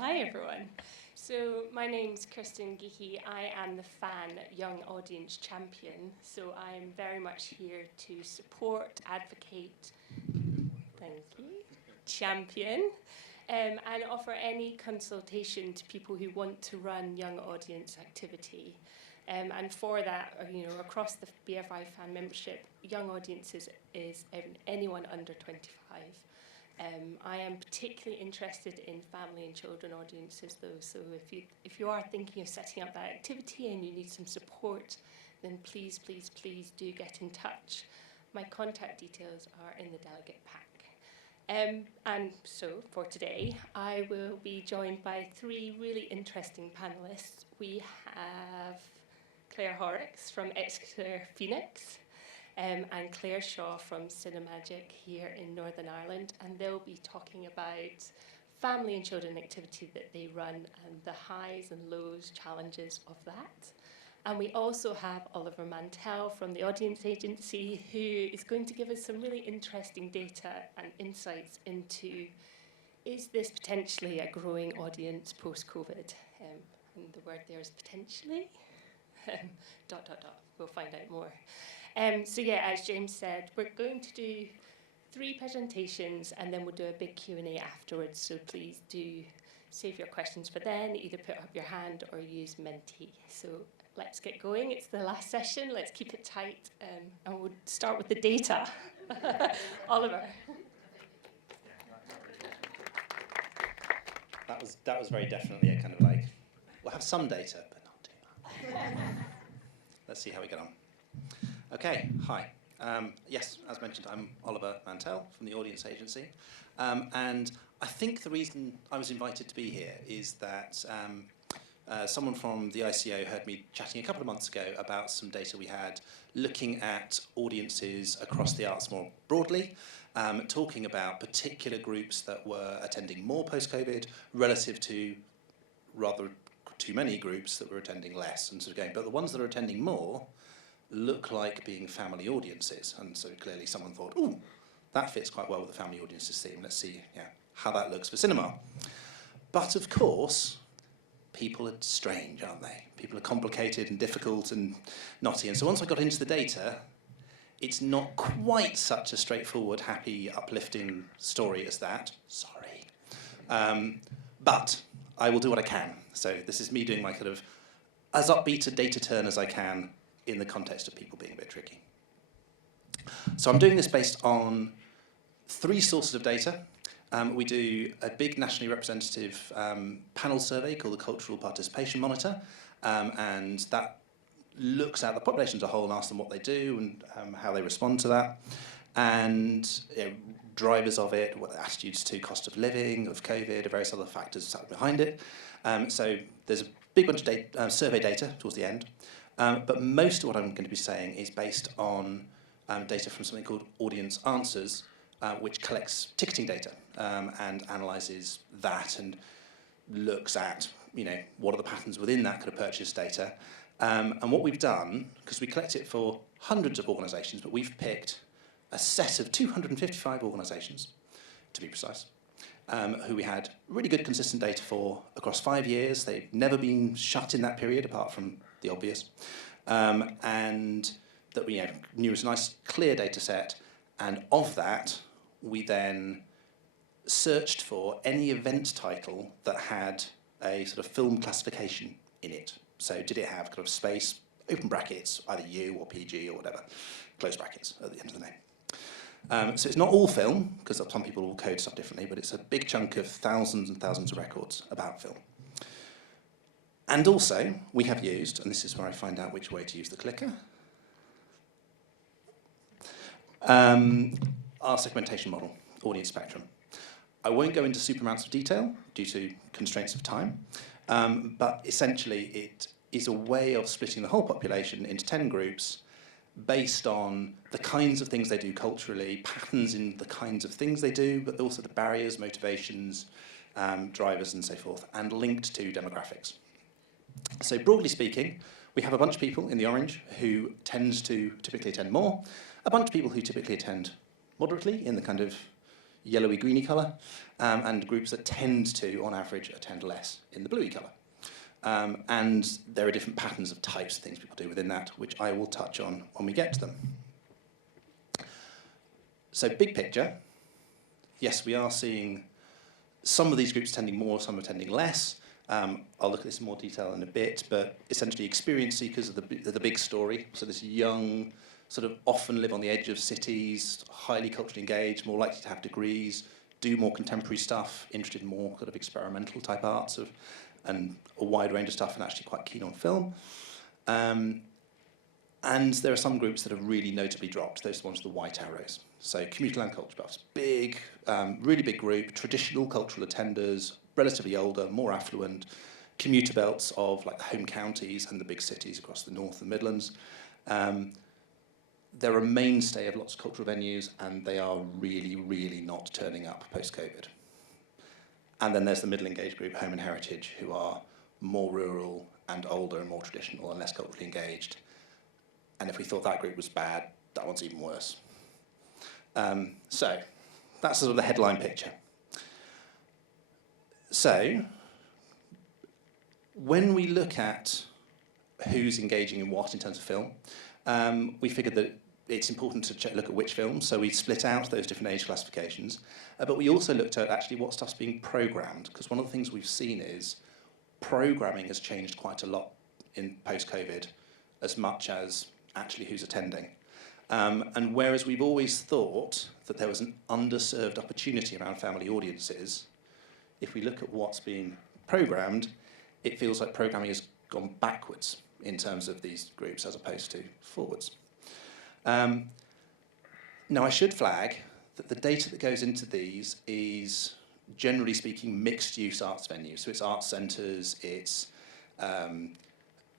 Hi everyone. So my name's Kirsten, Geekie. I am the fan young audience champion. So I'm very much here to support, advocate, thank you, champion, and offer any consultation to people who want to run young audience activity. And for that, across the BFI fan membership, young audiences is anyone under 25. I am particularly interested in family and children audiences though, so if you are thinking of setting up that activity and you need some support, then please do get in touch. My contact details are in the delegate pack. And so for today, I will be joined by three really interesting panellists. We have Claire Horrocks from Exeter Phoenix, and Claire Shaw from Cinemagic here in Northern Ireland, and they'll be talking about family and children activity that they run and the highs and lows, challenges of that. And we also have Oliver Mantell from the Audience Agency, who is going to give us some really interesting data and insights into, is this potentially a growing audience post-COVID? And the word there is potentially. ... We'll find out more. So yeah, as James said, we're going to do 3 presentations and then we'll do a big Q&A afterwards. So please do save your questions for then, either put up your hand or use Menti. So let's get going. It's the last session. Let's keep it tight, and we'll start with the data. Oliver. That was very definitely a kind of like, we'll have some data, but not too much. Let's see how we get on. Okay, hi. Yes, as mentioned, I'm Oliver Mantell from the Audience Agency. And I think the reason I was invited to be here is that someone from the ICO heard me chatting a couple of months ago about some data we had looking at audiences across the arts more broadly, talking about particular groups that were attending more post-COVID relative to rather too many groups that were attending less, and sort of going, but the ones that are attending more look like being family audiences. And so clearly someone thought, ooh, that fits quite well with the family audiences theme. Let's see how that looks for cinema. But of course, people are strange, aren't they? People are complicated and difficult and knotty. And so once I got into the data, it's not quite such a straightforward, happy, uplifting story as that. Sorry. But I will do what I can. So this is me doing my kind of as upbeat a data turn as I can in the context of people being a bit tricky. So I'm doing this based on 3 sources of data. We do a big nationally representative panel survey called the Cultural Participation Monitor, and that looks at the population as a whole and asks them what they do and how they respond to that, and drivers of it, what their attitudes to cost of living, of COVID, various other factors sat behind it. So there's a big bunch of survey data towards the end, but most of what I'm going to be saying is based on data from something called Audience Answers, which collects ticketing data and analyses that and looks at, what are the patterns within that kind of purchase data. And what we've done, because we collect it for hundreds of organisations, but we've picked a set of 255 organisations, to be precise, who we had really good consistent data for across 5 years. They've never been shut in that period, apart from the obvious. And that we knew it was a nice, clear data set. And of that, we then searched for any event title that had a sort of film classification in it. So did it have kind of space, open brackets, either U or PG or whatever, close brackets at the end of the name. So it's not all film, because some people will code stuff differently, but it's a big chunk of thousands and thousands of records about film. And also, we have used, and this is where I find out which way to use the clicker, our segmentation model, audience spectrum. I won't go into super amounts of detail due to constraints of time, but essentially it is a way of splitting the whole population into 10 groups based on the kinds of things they do culturally, patterns in the kinds of things they do, but also the barriers, motivations, drivers and so forth, and linked to demographics. So broadly speaking, we have a bunch of people in the orange who tend to typically attend more, a bunch of people who typically attend moderately in the kind of yellowy greeny colour, and groups that tend to, on average, attend less in the bluey colour. And there are different patterns of types of things people do within that, which I will touch on when we get to them. So big picture, yes, we are seeing some of these groups attending more, some attending less. I'll look at this in more detail in a bit, but essentially experience seekers are the big story. So this young, sort of often live on the edge of cities, highly culturally engaged, more likely to have degrees, do more contemporary stuff, interested in more sort of experimental type arts and a wide range of stuff, and actually quite keen on film. And there are some groups that have really notably dropped. Those are the ones with the white arrows. So commuter land culture buffs, big, really big group, traditional cultural attenders, relatively older, more affluent, commuter belts of like the home counties and the big cities across the North and Midlands. They're a mainstay of lots of cultural venues, and they are really, really not turning up post-COVID. And then there's the middle engaged group, home and heritage, who are more rural and older and more traditional and less culturally engaged. And if we thought that group was bad, that one's even worse. So that's sort of the headline picture. So when we look at who's engaging in what in terms of film, we figured that it's important to look at which films, so we split out those different age classifications, but we also looked at actually what stuff's being programmed, because one of the things we've seen is programming has changed quite a lot in post-COVID, as much as actually who's attending. And whereas we've always thought that there was an underserved opportunity around family audiences, if we look at what's being programmed, it feels like programming has gone backwards in terms of these groups as opposed to forwards. Now I should flag that the data that goes into these is, generally speaking, mixed-use arts venues. So it's arts centres, it's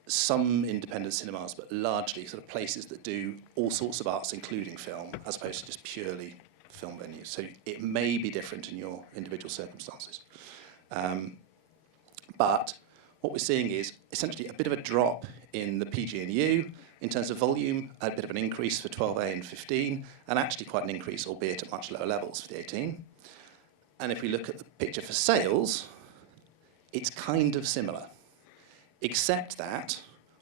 some independent cinemas, but largely sort of places that do all sorts of arts, including film, as opposed to just purely film venues. So it may be different in your individual circumstances. But what we're seeing is essentially a bit of a drop in the PG and U in terms of volume, a bit of an increase for 12A and 15, and actually quite an increase, albeit at much lower levels, for the 18. And if we look at the picture for sales, it's kind of similar, except that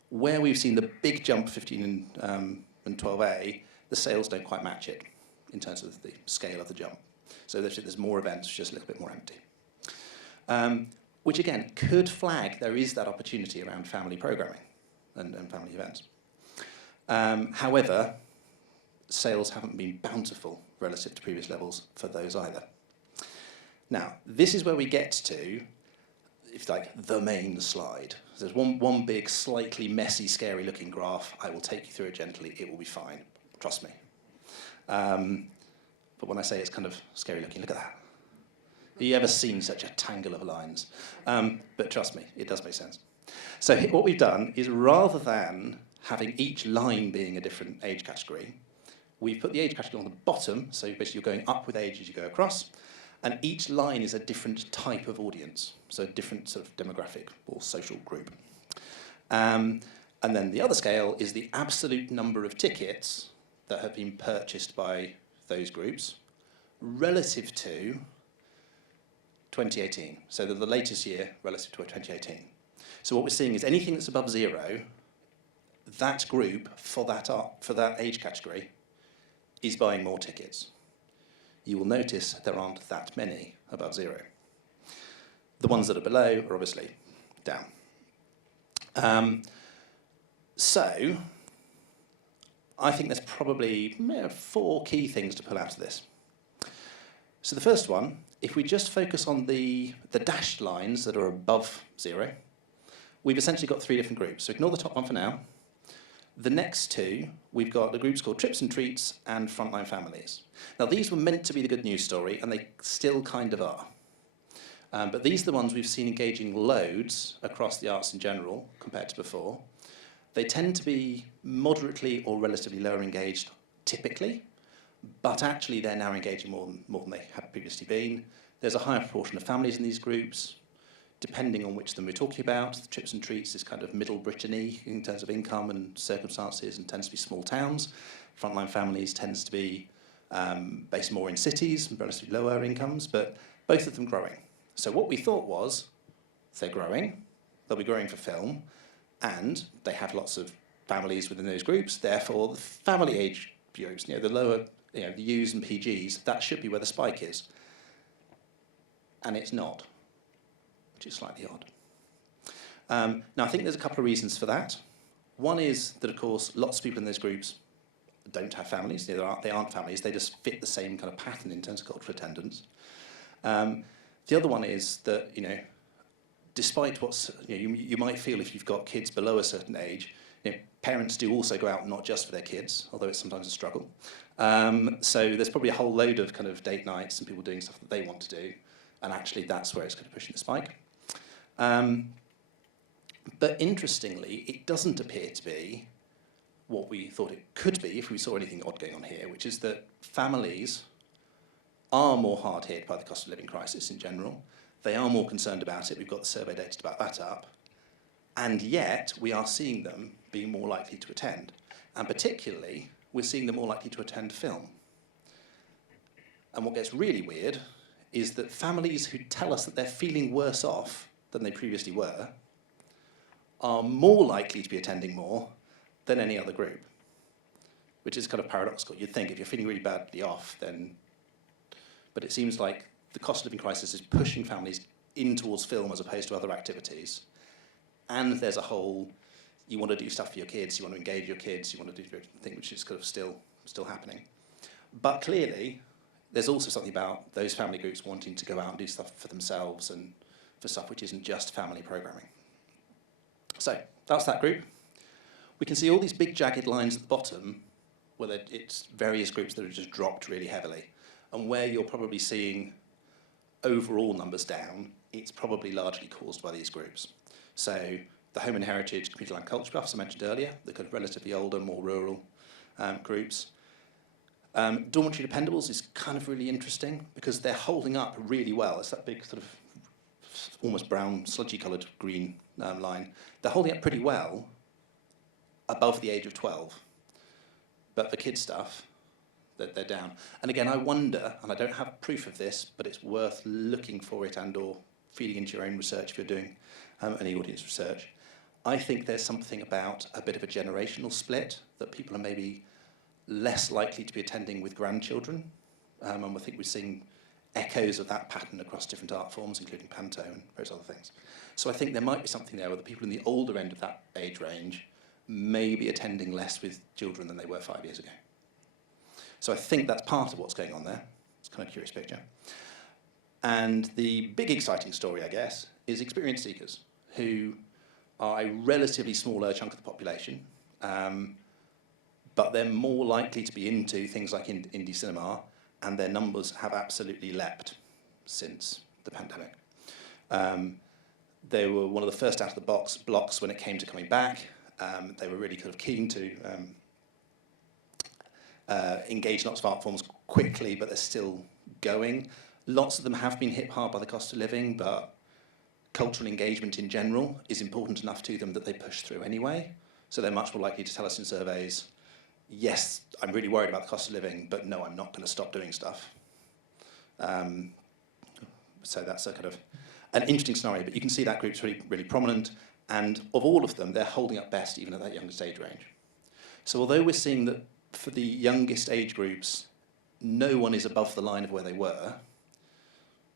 where we've seen the big jump 15 and 12A, the sales don't quite match it in terms of the scale of the jump. So there's more events, just a little bit more empty. Which again, could flag there is that opportunity around family programming and family events. However, sales haven't been bountiful relative to previous levels for those either. Now, this is where we get to, if like, the main slide. There's one big, slightly messy, scary-looking graph. I will take you through it gently. It will be fine. Trust me. But when I say it's kind of scary-looking, look at that. Have you ever seen such a tangle of lines? But trust me, it does make sense. So what we've done is, rather than having each line being a different age category, we've put the age category on the bottom, so basically you're going up with age as you go across, and each line is a different type of audience, so a different sort of demographic or social group. And then the other scale is the absolute number of tickets that have been purchased by those groups relative to 2018, so the latest year relative to 2018. So what we're seeing is anything that's above 0, that group for that age category is buying more tickets. You will notice there aren't that many above 0. The ones that are below are obviously down. So I think there's probably 4 key things to pull out of this. So the first one, if we just focus on the dashed lines that are above 0, we've essentially got 3 different groups. So ignore the top one for now. The next 2, we've got the groups called Trips and Treats and Frontline Families. Now, these were meant to be the good news story, and they still kind of are. But these are the ones we've seen engaging loads across the arts in general, compared to before. They tend to be moderately or relatively lower engaged, typically, but actually they're now engaging more than they have previously been. There's a higher proportion of families in these groups, depending on which of them we're talking about. The Trips and Treats is kind of middle Brittany in terms of income and circumstances, and tends to be small towns. Frontline Families tends to be based more in cities, relatively lower incomes, but both of them growing. So what we thought was, they're growing, they'll be growing for film, and they have lots of families within those groups, therefore the family age groups, the lower, the U's and PGs, that should be where the spike is. And it's not, which is slightly odd. Now, I think there's a couple of reasons for that. One is that, of course, lots of people in those groups don't have families. They aren't families. They just fit the same kind of pattern in terms of cultural attendance. The other one is that, despite what's, you might feel if you've got kids below a certain age, parents do also go out not just for their kids, although it's sometimes a struggle. So there's probably a whole load of kind of date nights and people doing stuff that they want to do, and actually that's where it's kind of pushing the spike. But interestingly, it doesn't appear to be what we thought it could be if we saw anything odd going on here, which is that families are more hard hit by the cost of living crisis in general. They are more concerned about it. We've got the survey data to back that up. And yet, we are seeing them being more likely to attend. And particularly, we're seeing them more likely to attend film. And what gets really weird is that families who tell us that they're feeling worse off than they previously were are more likely to be attending more than any other group, which is kind of paradoxical. You'd think if you're feeling really badly off, then... But it seems like the cost of living crisis is pushing families in towards film as opposed to other activities. And there's a whole, you want to do stuff for your kids, you want to engage your kids, you want to do things which is kind of still happening. But clearly, there's also something about those family groups wanting to go out and do stuff for themselves and for stuff which isn't just family programming. So, that's that group. We can see all these big jagged lines at the bottom where it's various groups that have just dropped really heavily. And where you're probably seeing overall numbers down, it's probably largely caused by these groups. So the home and heritage, community land culture buffs I mentioned earlier, the kind of relatively older, more rural groups. Dormitory dependables is kind of really interesting because they're holding up really well. It's that big sort of almost brown, sludgy coloured green line. They're holding up pretty well above the age of 12. But for kids stuff, they're down. And again, I wonder, and I don't have proof of this, but it's worth looking for it and or feeding into your own research if you're doing any audience research. I think there's something about a bit of a generational split, that people are maybe less likely to be attending with grandchildren. And I think we're seeing echoes of that pattern across different art forms, including panto and various other things. So I think there might be something there where the people in the older end of that age range may be attending less with children than they were 5 years ago. So I think that's part of what's going on there. It's kind of a curious picture. And the big exciting story, I guess, is experience seekers, who are a relatively smaller chunk of the population, but they're more likely to be into things like indie cinema, and their numbers have absolutely leapt since the pandemic. They were one of the first out of the box blocks when it came to coming back. They were really kind of keen to engage lots of art forms quickly, but they're still going. Lots of them have been hit hard by the cost of living, but cultural engagement in general is important enough to them that they push through anyway. So they're much more likely to tell us in surveys, yes, I'm really worried about the cost of living, but no, I'm not going to stop doing stuff. So that's a kind of an interesting scenario, but you can see that group's really, really prominent, and of all of them, they're holding up best even at that youngest age range. So although we're seeing that for the youngest age groups, no one is above the line of where they were,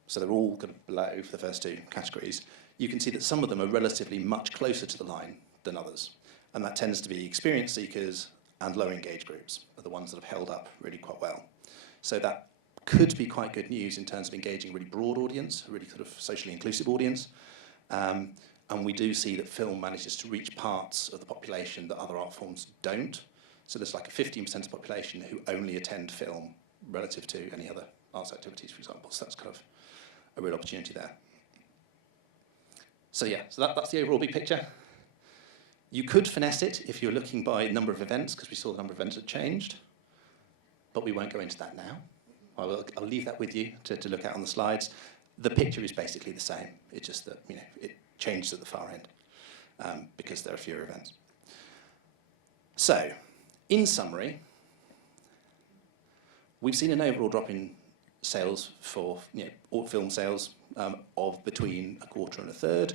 so they're all kind of below for the first two categories, you can see that some of them are relatively much closer to the line than others. And that tends to be experience seekers and low engaged groups are the ones that have held up really quite well. So that could be quite good news in terms of engaging a really broad audience, a really sort of socially inclusive audience. And we do see that film manages to reach parts of the population that other art forms don't. So there's like a 15% of the population who only attend film relative to any other arts activities, for example. So that's kind of a real opportunity there. So yeah, so that's the overall big picture. You could finesse it if you're looking by number of events, because we saw the number of events had changed, but we won't go into that now. I'll leave that with you to look at on the slides. The picture is basically the same. It's just that it changes at the far end because there are fewer events. So, in summary, we've seen an overall drop in sales for all film sales of between a quarter and a third.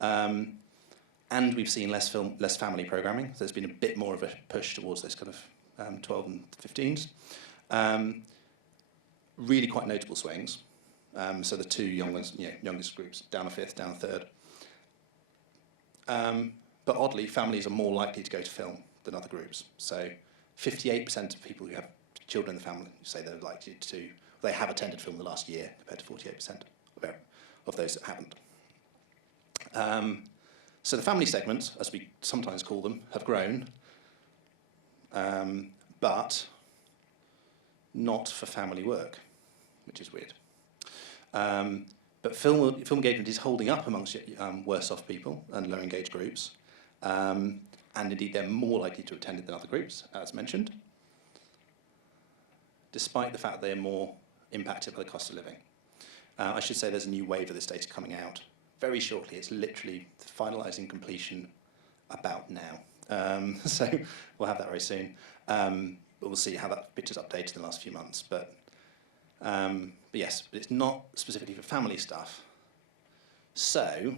And we've seen less family programming. So there's been a bit more of a push towards those kind of 12 and 15s. Really quite notable swings. So the two youngest groups, down a fifth, down a third. But oddly, families are more likely to go to film than other groups. So 58% of people who have children in the family say they're likely to, they have attended film the last year, compared to 48% of those that haven't. So the family segments, as we sometimes call them, have grown, but not for family work, which is weird. But film engagement is holding up amongst worse off people and low engaged groups, and indeed they're more likely to attend it than other groups, as mentioned, despite the fact they're more impacted by the cost of living. I should say there's a new wave of this data coming out very shortly. It's literally finalising completion about now. So we'll have that very soon. But we'll see how that picture's updated in the last few months. But yes, but it's not specifically for family stuff. So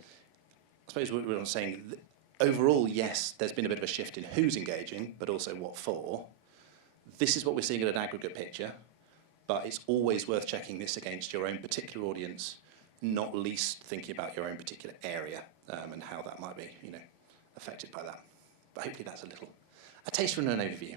I suppose we're saying overall, yes, there's been a bit of a shift in who's engaging, but also what for. This is what we're seeing at an aggregate picture, but it's always worth checking this against your own particular audience, not least thinking about your own particular area and how that might be, affected by that. But hopefully that's a taste and an overview.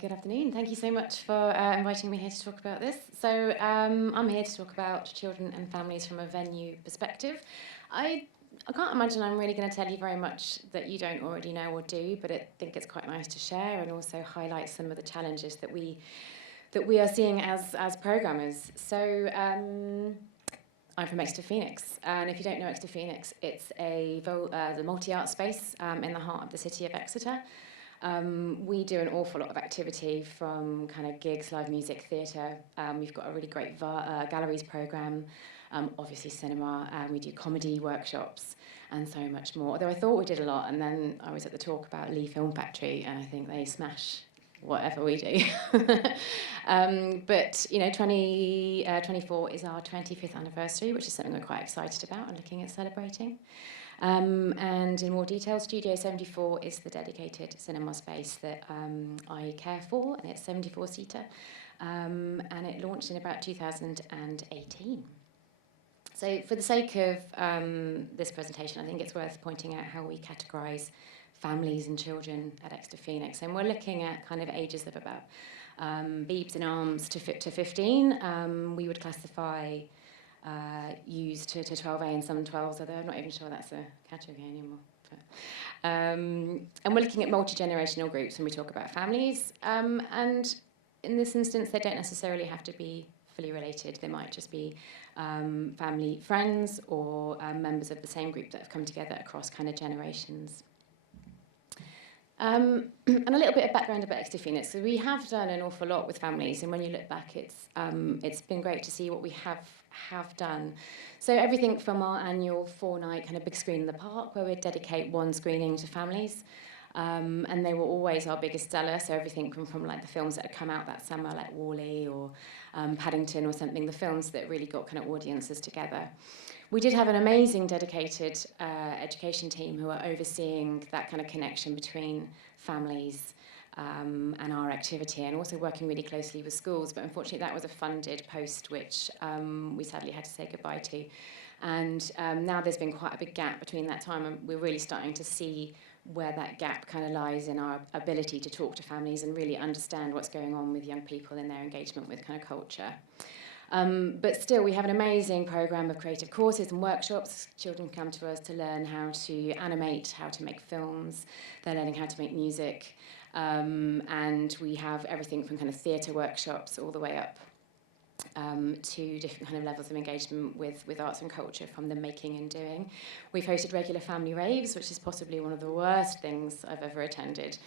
Good afternoon. Thank you so much for inviting me here to talk about this. So I'm here to talk about children and families from a venue perspective. I can't imagine I'm really going to tell you very much that you don't already know or do, but I think it's quite nice to share and also highlight some of the challenges that we are seeing as programmers. So I'm from Exeter Phoenix, and if you don't know Exeter Phoenix, it's the multi-art space in the heart of the city of Exeter. We do an awful lot of activity from kind of gigs, live music, theatre. We've got a really great galleries programme, obviously cinema, and we do comedy workshops and so much more. Although I thought we did a lot, and then I was at the talk about Lee Film Factory, and I think they smash whatever we do. But 2024 is our 25th anniversary, which is something we're quite excited about and looking at celebrating. And in more detail, Studio 74 is the dedicated cinema space that I care for, and it's 74-seater, and it launched in about 2018. So for the sake of this presentation, I think it's worth pointing out how we categorise families and children at Exeter Phoenix, and we're looking at kind of ages of about beeps and arms to 15. We would classify U's to 12A and some 12s, although I'm not even sure that's a category anymore. But, and we're looking at multi-generational groups when we talk about families, and in this instance they don't necessarily have to be fully related. They might just be family friends or members of the same group that have come together across kind of generations. And a little bit of background about Exeter Phoenix. So we have done an awful lot with families, and when you look back, it's been great to see what we have done. So everything from our annual 4-night kind of big screen in the park, where we dedicate one screening to families, and they were always our biggest seller. So everything from like the films that had come out that summer, like Wall-E or Paddington or something, the films that really got kind of audiences together. We did have an amazing dedicated education team who are overseeing that kind of connection between families and our activity, and also working really closely with schools. But unfortunately, that was a funded post, which we sadly had to say goodbye to. And now there's been quite a big gap between that time, and we're really starting to see where that gap kind of lies in our ability to talk to families and really understand what's going on with young people in their engagement with kind of culture. But still, we have an amazing programme of creative courses and workshops. Children come to us to learn how to animate, how to make films. They're learning how to make music. And we have everything from kind of theatre workshops all the way up to different kind of levels of engagement with arts and culture, from the making and doing. We've hosted regular family raves, which is possibly one of the worst things I've ever attended,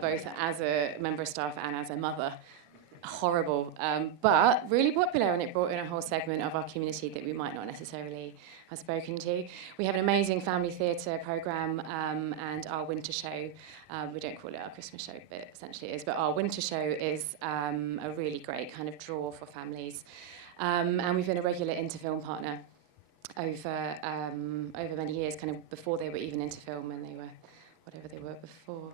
both as a member of staff and as a mother. horrible, but really popular, and it brought in a whole segment of our community that we might not necessarily have spoken to. We have an amazing family theatre programme, and our winter show, we don't call it our Christmas show, but essentially it is, but our winter show is a really great kind of draw for families. And we've been a regular Interfilm partner over many years, kind of before they were even into film, and they were whatever they were before.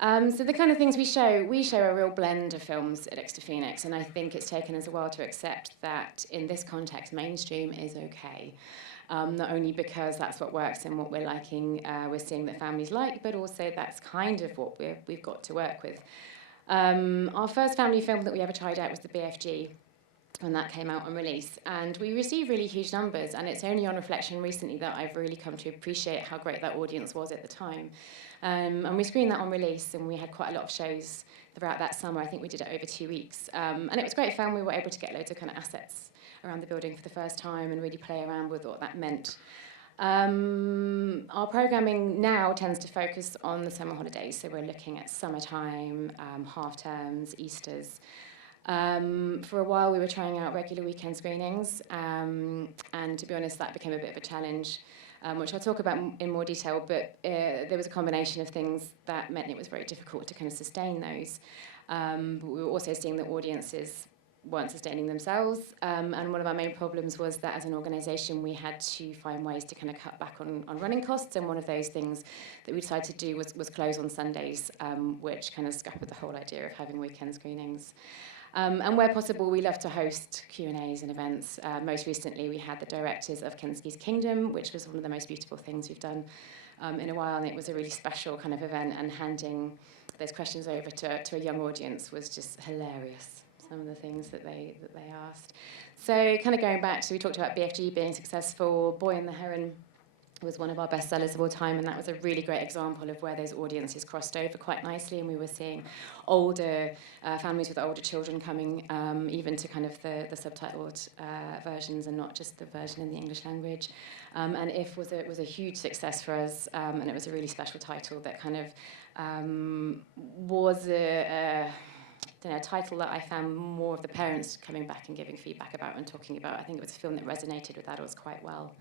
So the kind of things we show a real blend of films at Exeter Phoenix, and I think it's taken us a while to accept that in this context, mainstream is okay. Not only because that's what works and what we're liking, we're seeing that families like, but also that's kind of what we've got to work with. Our first family film that we ever tried out was the BFG, when that came out on release, and we received really huge numbers, and it's only on reflection recently that I've really come to appreciate how great that audience was at the time. And we screened that on release, and we had quite a lot of shows throughout that summer. I think we did it over 2 weeks, and it was great fun. We were able to get loads of kind of assets around the building for the first time and really play around with what that meant. Our programming now tends to focus on the summer holidays, so we're looking at summertime, half terms, Easters. For a while we were trying out regular weekend screenings, and to be honest that became a bit of a challenge, which I'll talk about in more detail, but there was a combination of things that meant it was very difficult to kind of sustain those. But we were also seeing that audiences weren't sustaining themselves, and one of our main problems was that as an organisation we had to find ways to kind of cut back on running costs, and one of those things that we decided to do was close on Sundays, which kind of scuppered the whole idea of having weekend screenings. And where possible, we love to host Q&As and events. Most recently, we had the directors of Kinski's Kingdom, which was one of the most beautiful things we've done in a while, and it was a really special kind of event, and handing those questions over to a young audience was just hilarious, some of the things that they asked. So kind of going back, so we talked about BFG being successful. Boy and the Heron was one of our best sellers of all time, and that was a really great example of where those audiences crossed over quite nicely, and we were seeing older families with older children coming, even to kind of the subtitled versions and not just the version in the English language. And If was a huge success for us, and it was a really special title that kind of was a title that I found more of the parents coming back and giving feedback about and talking about. I think it was a film that resonated with adults quite well.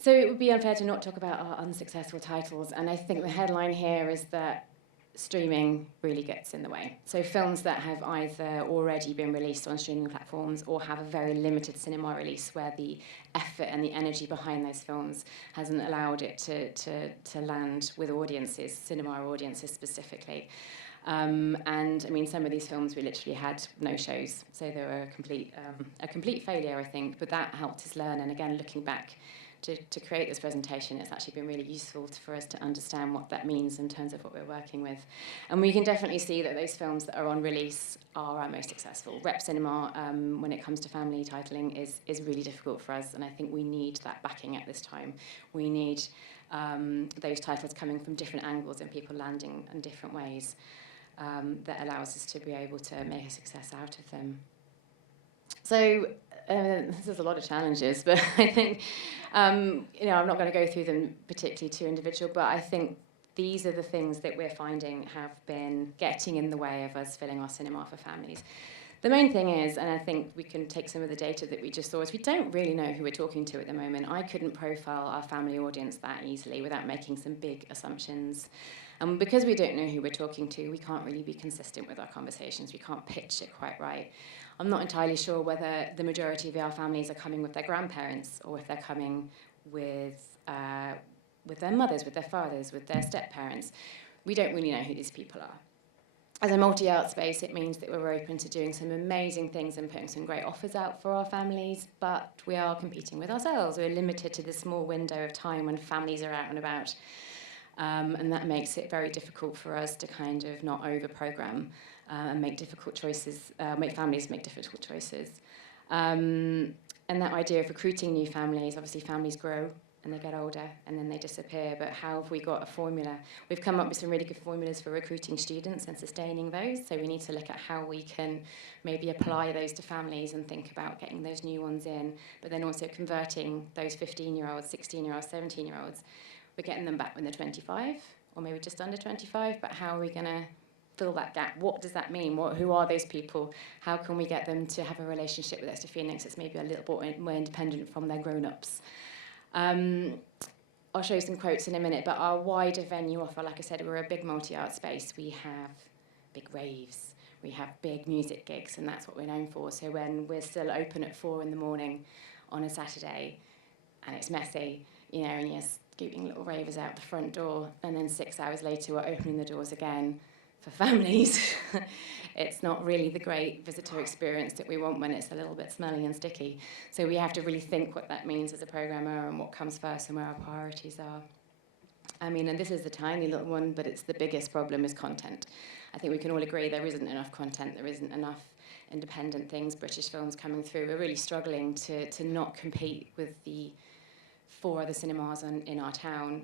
So it would be unfair to not talk about our unsuccessful titles, and I think the headline here is that streaming really gets in the way. So films that have either already been released on streaming platforms or have a very limited cinema release where the effort and the energy behind those films hasn't allowed it to land with audiences, cinema audiences specifically. And I mean, some of these films we literally had no shows, so they were a complete failure, I think, but that helped us learn. And again, looking back to create this presentation, it's actually been really useful for us to understand what that means in terms of what we're working with. And we can definitely see that those films that are on release are our most successful. Rep cinema, when it comes to family titling, is really difficult for us, and I think we need that backing at this time. We need those titles coming from different angles and people landing in different ways, that allows us to be able to make a success out of them. So there's a lot of challenges, but I think, I'm not going to go through them particularly too individual, but I think these are the things that we're finding have been getting in the way of us filling our cinema for families. The main thing is, and I think we can take some of the data that we just saw, is we don't really know who we're talking to at the moment. I couldn't profile our family audience that easily without making some big assumptions. And because we don't know who we're talking to, we can't really be consistent with our conversations. We can't pitch it quite right. I'm not entirely sure whether the majority of our families are coming with their grandparents or if they're coming with their mothers, with their fathers, with their step-parents. We don't really know who these people are. As a multi-art space, it means that we're open to doing some amazing things and putting some great offers out for our families, but we are competing with ourselves. We're limited to the small window of time when families are out and about. And that makes it very difficult for us to kind of not over-program and make difficult choices, make families make difficult choices. And that idea of recruiting new families, obviously families grow and they get older and then they disappear, but how have we got a formula? We've come up with some really good formulas for recruiting students and sustaining those, so we need to look at how we can maybe apply those to families and think about getting those new ones in, but then also converting those 15-year-olds, 16-year-olds, 17-year-olds. We're getting them back when they're 25, or maybe just under 25, but how are we going to fill that gap. What does that mean? Who are those people? How can we get them to have a relationship with Exeter Phoenix that's maybe a little bit more independent from their grown-ups? I'll show you some quotes in a minute, but our wider venue offer, like I said, we're a big multi-art space. We have big raves, we have big music gigs, and that's what we're known for. So when we're still open at 4 a.m. on a Saturday, and it's messy, you know, and you're scooting little ravers out the front door, and then 6 hours later we're opening the doors again for families. It's not really the great visitor experience that we want when it's a little bit smelly and sticky. So we have to really think what that means as a programmer and what comes first and where our priorities are. I mean, and this is the tiny little one, but it's the biggest problem is content. I think we can all agree there isn't enough content, there isn't enough independent things, British films coming through. We're really struggling to not compete with the 4 other cinemas in our town,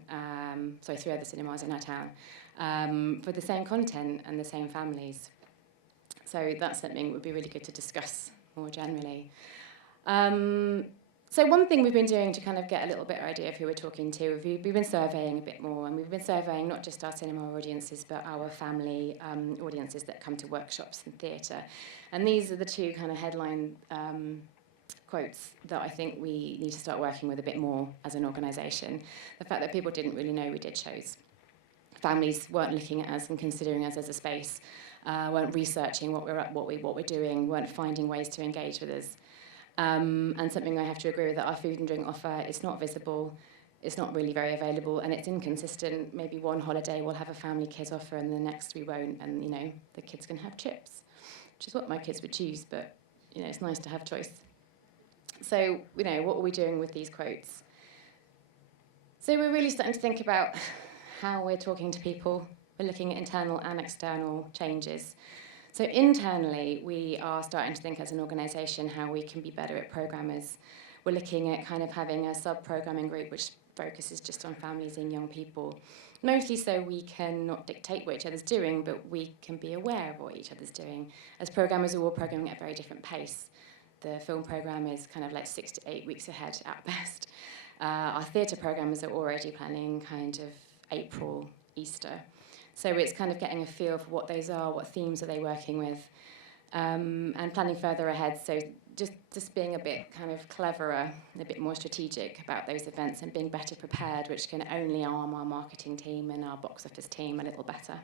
3 other cinemas in our town, for the same content and the same families. So that's something that would be really good to discuss more generally. So one thing we've been doing to kind of get a little bit of idea of who we're talking to, we've been surveying a bit more, and we've been surveying not just our cinema audiences, but our family audiences that come to workshops and theatre. And these are the two kind of headline quotes that I think we need to start working with a bit more as an organisation. The fact that people didn't really know we did shows. Families weren't looking at us and considering us as a space, weren't researching what we're doing, weren't finding ways to engage with us. And something I have to agree with, that our food and drink offer is not visible, it's not really very available, and it's inconsistent. Maybe one holiday we'll have a family kids offer and the next we won't, and you know, the kids can have chips, which is what my kids would choose, but you know, it's nice to have choice. So, you know, what are we doing with these quotes? So we're really starting to think about how we're talking to people. We're looking at internal and external changes. So internally, we are starting to think as an organisation how we can be better at programmers. We're looking at kind of having a sub-programming group which focuses just on families and young people, mostly so we can not dictate what each other's doing, but we can be aware of what each other's doing. As programmers, we're all programming at a very different pace. The film programme is kind of like 6 to 8 weeks ahead at best. Our theatre programmers are already planning kind of April, Easter. So it's kind of getting a feel for what those are, what themes are they working with, and planning further ahead. So just being a bit kind of cleverer, a bit more strategic about those events and being better prepared, which can only arm our marketing team and our box office team a little better.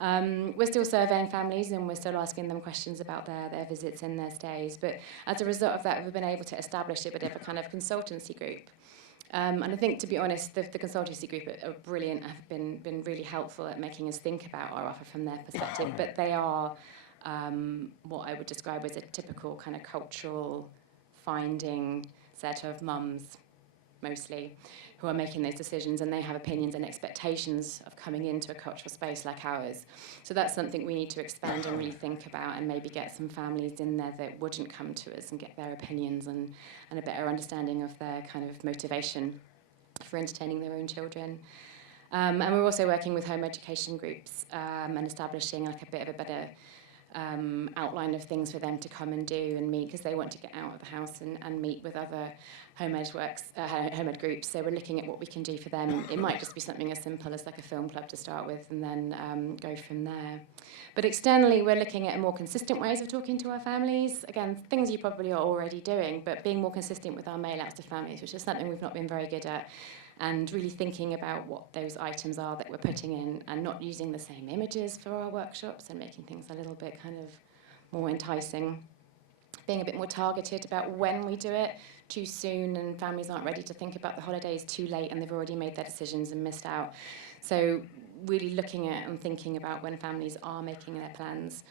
We're still surveying families and we're still asking them questions about their visits and their stays. But as a result of that, we've been able to establish a bit of a kind of consultancy group. And I think, to be honest, the consultancy group are brilliant, have been really helpful at making us think about our offer from their perspective. But they are what I would describe as a typical kind of cultural finding set of mums, mostly, who are making those decisions, and they have opinions and expectations of coming into a cultural space like ours. So that's something we need to expand and really think about, and maybe get some families in there that wouldn't come to us and get their opinions and a better understanding of their kind of motivation for entertaining their own children. And we're also working with home education groups and establishing like a bit of a better outline of things for them to come and do and meet, because they want to get out of the house and meet with other home ed groups. So we're looking at what we can do for them. It might just be something as simple as like a film club to start with, and then go from there. But externally, we're looking at more consistent ways of talking to our families. Again, things you probably are already doing, but being more consistent with our mail outs to families, which is something we've not been very good at. And really thinking about what those items are that we're putting in, and not using the same images for our workshops, and making things a little bit kind of more enticing. Being a bit more targeted about when we do it. Too soon and families aren't ready to think about the holidays, too late and they've already made their decisions and missed out. So really looking at and thinking about when families are making their plans.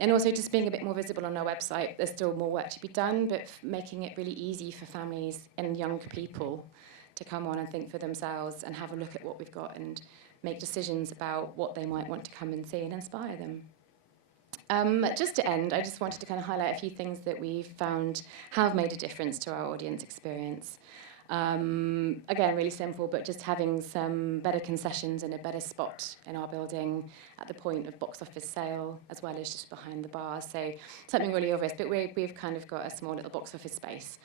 And also just being a bit more visible on our website. There's still more work to be done, but making it really easy for families and young people to come on and think for themselves and have a look at what we've got and make decisions about what they might want to come and see and inspire them. Just to end, I just wanted to kind of highlight a few things that we've found have made a difference to our audience experience. Again, really simple, but just having some better concessions and a better spot in our building at the point of box office sale, as well as just behind the bar. So something really obvious, but we've kind of got a small little box office space.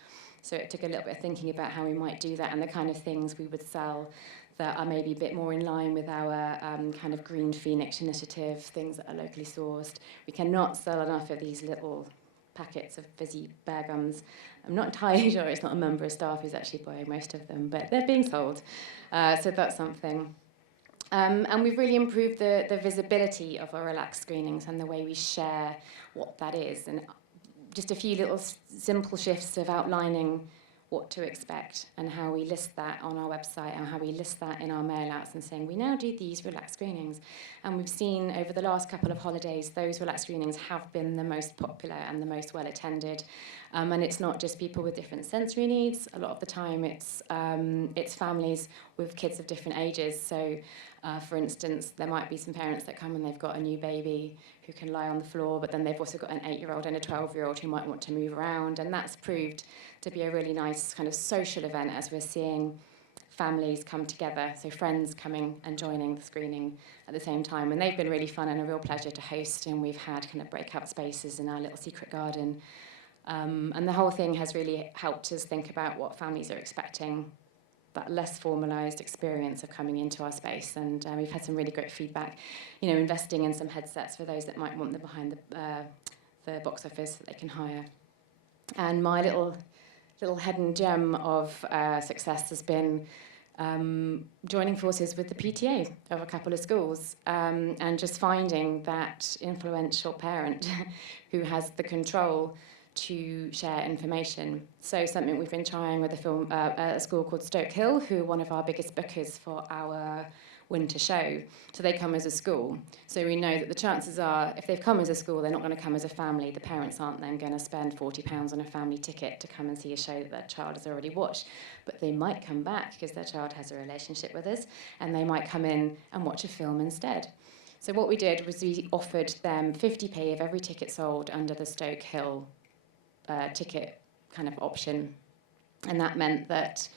So it took a little bit of thinking about how we might do that and the kind of things we would sell that are maybe a bit more in line with our kind of Green Phoenix initiative, things that are locally sourced. We cannot sell enough of these little packets of fizzy bear gums. I'm not entirely sure it's not a member of staff who's actually buying most of them, but they're being sold. So that's something. And we've really improved the visibility of our relaxed screenings and the way we share what that is. And just a few little simple shifts of outlining what to expect and how we list that on our website and how we list that in our mail outs and saying we now do these relaxed screenings. And we've seen over the last couple of holidays those relaxed screenings have been the most popular and the most well attended. And it's not just people with different sensory needs. A lot of the time it's families with kids of different ages. So for instance, there might be some parents that come and they've got a new baby who can lie on the floor, but then they've also got an 8-year-old and a 12-year-old who might want to move around, and that's proved to be a really nice kind of social event as we're seeing families come together, so friends coming and joining the screening at the same time, and they've been really fun and a real pleasure to host, and we've had kind of breakout spaces in our little secret garden, and the whole thing has really helped us think about what families are expecting, that less formalised experience of coming into our space, and we've had some really great feedback, you know, investing in some headsets for those that might want them behind the box office that they can hire. And my little hidden gem of success has been joining forces with the PTA of a couple of schools, and just finding that influential parent who has the control to share information. So something we've been trying with a school called Stoke Hill, who are one of our biggest bookers for our winter show. So they come as a school. So we know that the chances are, if they've come as a school, they're not going to come as a family. The parents aren't then going to spend £40 on a family ticket to come and see a show that their child has already watched. But they might come back because their child has a relationship with us, and they might come in and watch a film instead. So what we did was we offered them 50p of every ticket sold under the Stoke Hill ticket kind of option, and that meant that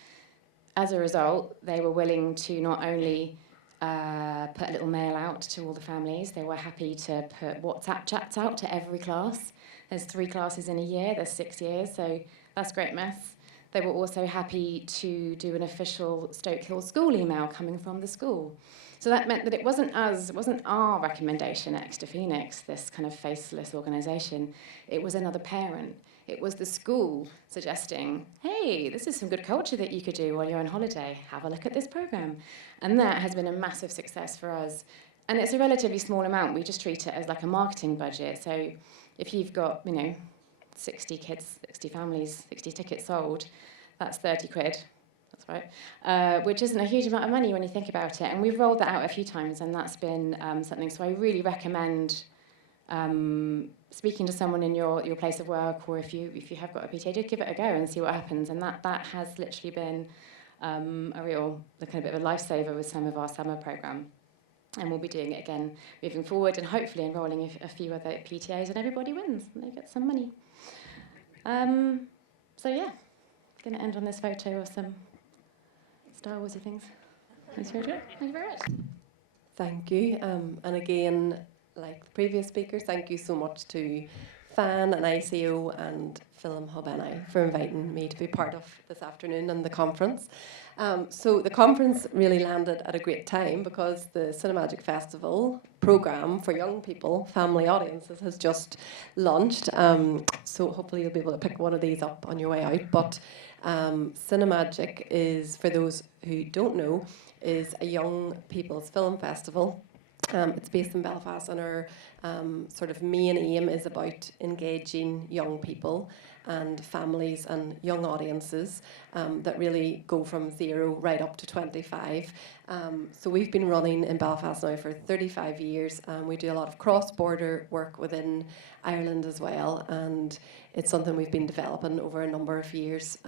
as a result they were willing to not only put a little mail out to all the families, they were happy to put WhatsApp chats out to every class. There's 3 classes in a year, there's 6 years, so that's great maths. They were also happy to do an official Stoke Hill school email coming from the school. So that meant that it wasn't our recommendation at Exeter Phoenix, this kind of faceless organisation, it was another parent. It was the school suggesting, hey, this is some good culture that you could do while you're on holiday. Have a look at this programme. And that has been a massive success for us. And it's a relatively small amount. We just treat it as like a marketing budget. So if you've got, 60 kids, 60 families, 60 tickets sold, that's 30 quid. That's right. Which isn't a huge amount of money when you think about it. And we've rolled that out a few times, and that's been something. So I really recommend speaking to someone in your place of work, or if you have got a PTA, just give it a go and see what happens. And that has literally been a real kind of bit of a lifesaver with some of our summer programme. And we'll be doing it again moving forward, and hopefully enrolling a few other PTAs, and everybody wins and they get some money. So yeah, going to end on this photo of some Star Warsy things. Thank you very much. Thank you. And again, like the previous speakers, thank you so much to FAN and ICO and Film Hub NI for inviting me to be part of this afternoon and the conference. So the conference really landed at a great time because the Cinemagic Festival programme for young people, family audiences, has just launched. So hopefully you'll be able to pick one of these up on your way out. But Cinemagic is, for those who don't know, is a young people's film festival. It's based in Belfast, and our sort of main aim is about engaging young people and families and young audiences that really go from 0 right up to 25. So we've been running in Belfast now for 35 years, and we do a lot of cross-border work within Ireland as well, and it's something we've been developing over a number of years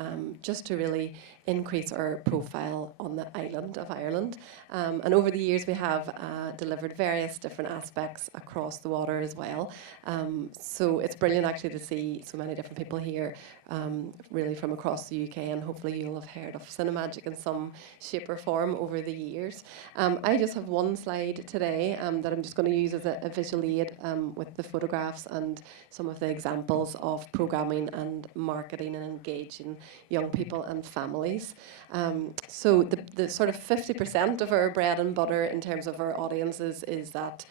just to really increase our profile on the island of Ireland. And over the years we have delivered various different aspects across the water as well. So it's brilliant actually to see so many different people here really from across the UK, and hopefully you'll have heard of Cinemagic in some shape or form over the years. I just have one slide today that I'm just going to use as a visual aid with the photographs and some of the examples of programming and marketing and engaging young people and families. So the sort of 50% of our bread and butter in terms of our audiences is that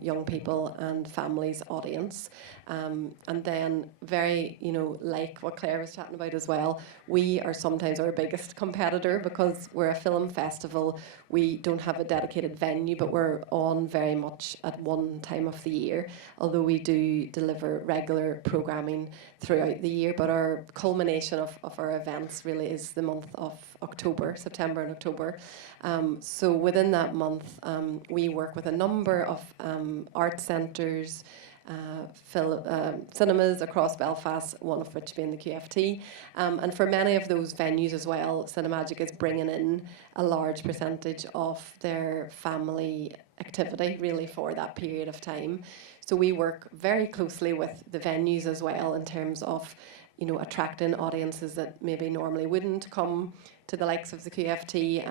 young people and families audience. And then very, like what Claire was chatting about as well, we are sometimes our biggest competitor because we're a film festival. We don't have a dedicated venue, but we're on very much at one time of the year, although we do deliver regular programming throughout the year. But our culmination of our events really is the month of October, September and October. So within that month, we work with a number of art centres, cinemas across Belfast, one of which being the QFT. And for many of those venues as well, Cinemagic is bringing in a large percentage of their family activity really for that period of time. So we work very closely with the venues as well in terms of attracting audiences that maybe normally wouldn't come to the likes of the QFT,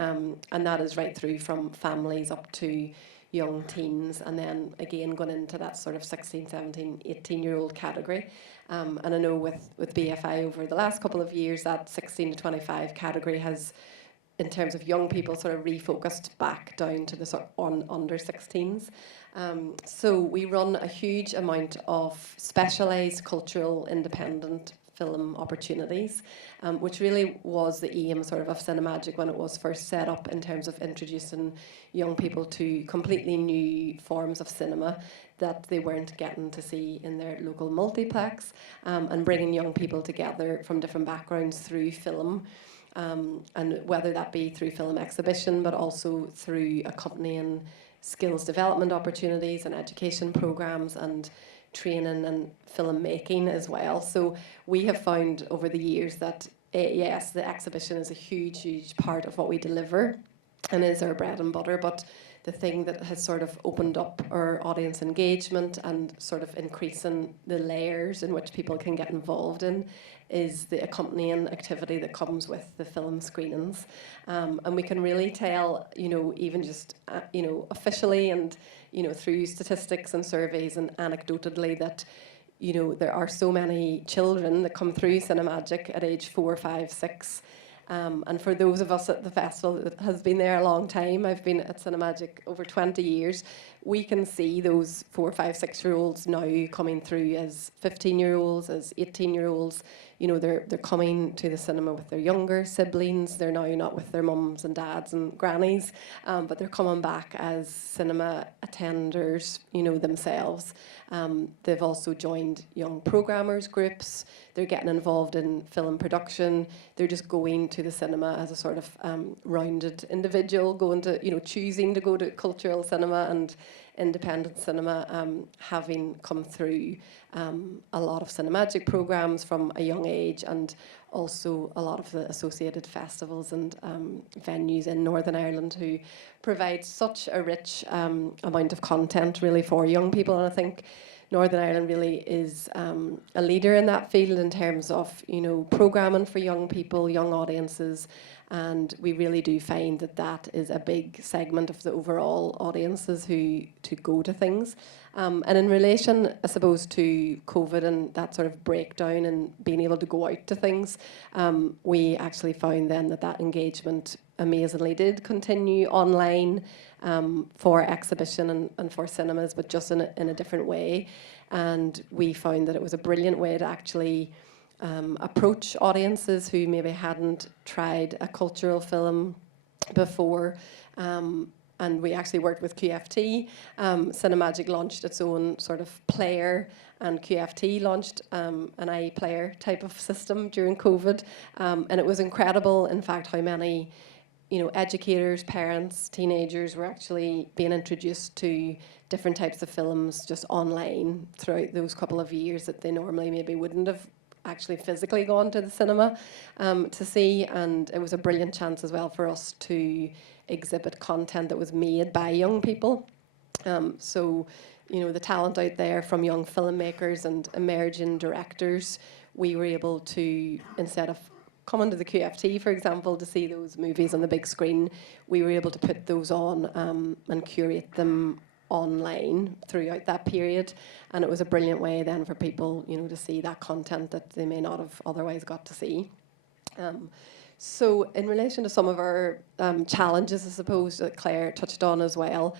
and that is right through from families up to young teens, and then again going into that sort of 16, 17, 18-year-old category. And I know with BFI over the last couple of years, that 16 to 25 category has, in terms of young people, sort of refocused back down to the sort of under 16s. So we run a huge amount of specialised cultural independent film opportunities, which really was the aim sort of Cinemagic when it was first set up in terms of introducing young people to completely new forms of cinema that they weren't getting to see in their local multiplex, and bringing young people together from different backgrounds through film, and whether that be through film exhibition but also through accompanying skills development opportunities and education programs and training and filmmaking as well. So we have found over the years that yes, the exhibition is a huge part of what we deliver and is our bread and butter, but the thing that has sort of opened up our audience engagement and sort of increasing the layers in which people can get involved in is the accompanying activity that comes with the film screenings. And we can really tell, even just, officially and, through statistics and surveys and anecdotally that, there are so many children that come through Cinemagic at age 4, 5, 6. And for those of us at the festival that has been there a long time, I've been at Cinemagic over 20 years, we can see those 4, 5, 6-year-olds now coming through as 15-year-olds, as 18-year-olds. They're coming to the cinema with their younger siblings. They're now not with their mums and dads and grannies, but they're coming back as cinema attenders, themselves. They've also joined young programmers groups. They're getting involved in film production. They're just going to the cinema as a sort of rounded individual, going to, choosing to go to cultural cinema and independent cinema, having come through a lot of Cinemagic programs from a young age, and also a lot of the associated festivals and venues in Northern Ireland who provide such a rich amount of content really for young people. And I think Northern Ireland really is a leader in that field in terms of, programming for young people, young audiences, and we really do find that is a big segment of the overall audiences who go to things. And in relation, I suppose, to COVID and that sort of breakdown and being able to go out to things, we actually found then that engagement amazingly did continue online for exhibition and for cinemas, but just in a different way. And we found that it was a brilliant way to actually approach audiences who maybe hadn't tried a cultural film before. And we actually worked with QFT. Cinemagic launched its own sort of player, and QFT launched an iPlayer type of system during COVID. And it was incredible, in fact, how many educators, parents, teenagers were actually being introduced to different types of films just online throughout those couple of years that they normally maybe wouldn't have actually physically gone to the cinema to see. And it was a brilliant chance as well for us to exhibit content that was made by young people. So, you know, the talent out there from young filmmakers and emerging directors, we were able to, instead of coming to the QFT, for example, to see those movies on the big screen, we were able to put those on and curate them online throughout that period. And it was a brilliant way then for people, you know, to see that content that they may not have otherwise got to see. So in relation to some of our challenges, I suppose, that Claire touched on as well,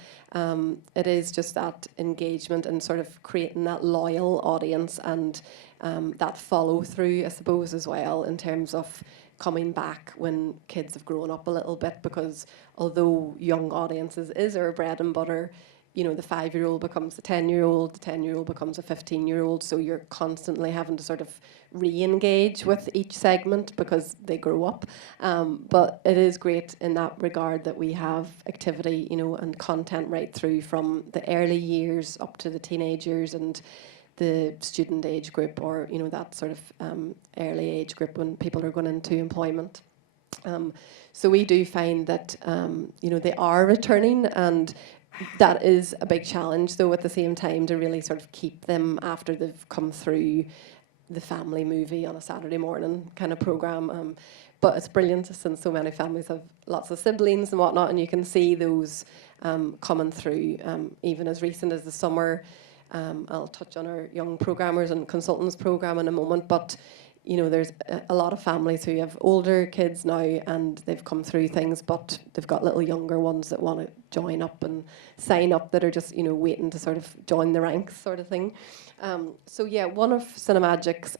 it is just that engagement and sort of creating that loyal audience and that follow through, I suppose, as well, in terms of coming back when kids have grown up a little bit, because although young audiences is our bread and butter, you know, the 5-year-old becomes a 10-year-old, the 10-year-old becomes a 15-year-old, so you're constantly having to sort of re-engage with each segment because they grow up. But it is great in that regard that we have activity, you know, and content right through from the early years up to the teenagers and the student age group, or, you know, that sort of early age group when people are going into employment. So we do find that, you know, they are returning, and that is a big challenge, though, at the same time, to really sort of keep them after they've come through the family movie on a Saturday morning kind of programme. But it's brilliant since so many families have lots of siblings and whatnot, and you can see those coming through even as recent as the summer. I'll touch on our young programmers and consultants programme in a moment, but you know, there's a lot of families who have older kids now and they've come through things, but they've got little younger ones that want to join up and sign up, that are just, you know, waiting to sort of join the ranks sort of thing. So yeah, one of Cinemagic's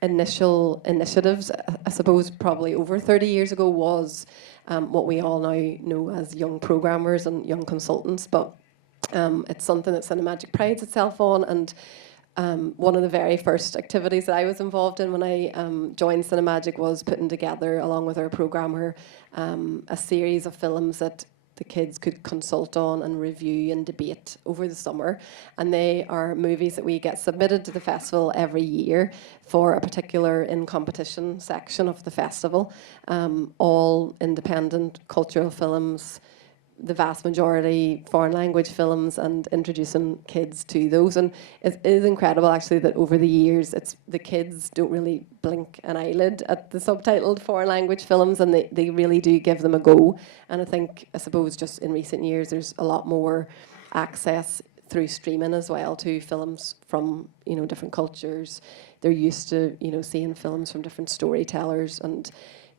initial initiatives, I suppose probably over 30 years ago, was what we all now know as young programmers and young consultants, but it's something that Cinemagic prides itself on. And one of the very first activities that I was involved in when I joined Cinemagic was putting together, along with our programmer, a series of films that the kids could consult on and review and debate over the summer. And they are movies that we get submitted to the festival every year for a particular in-competition section of the festival. All independent cultural films, the vast majority foreign language films, and introducing kids to those. And it is incredible, actually, that over the years, it's the kids don't really blink an eyelid at the subtitled foreign language films, and they really do give them a go. And I suppose just in recent years, there's a lot more access through streaming as well to films from, you know, different cultures. They're used to, you know, seeing films from different storytellers, and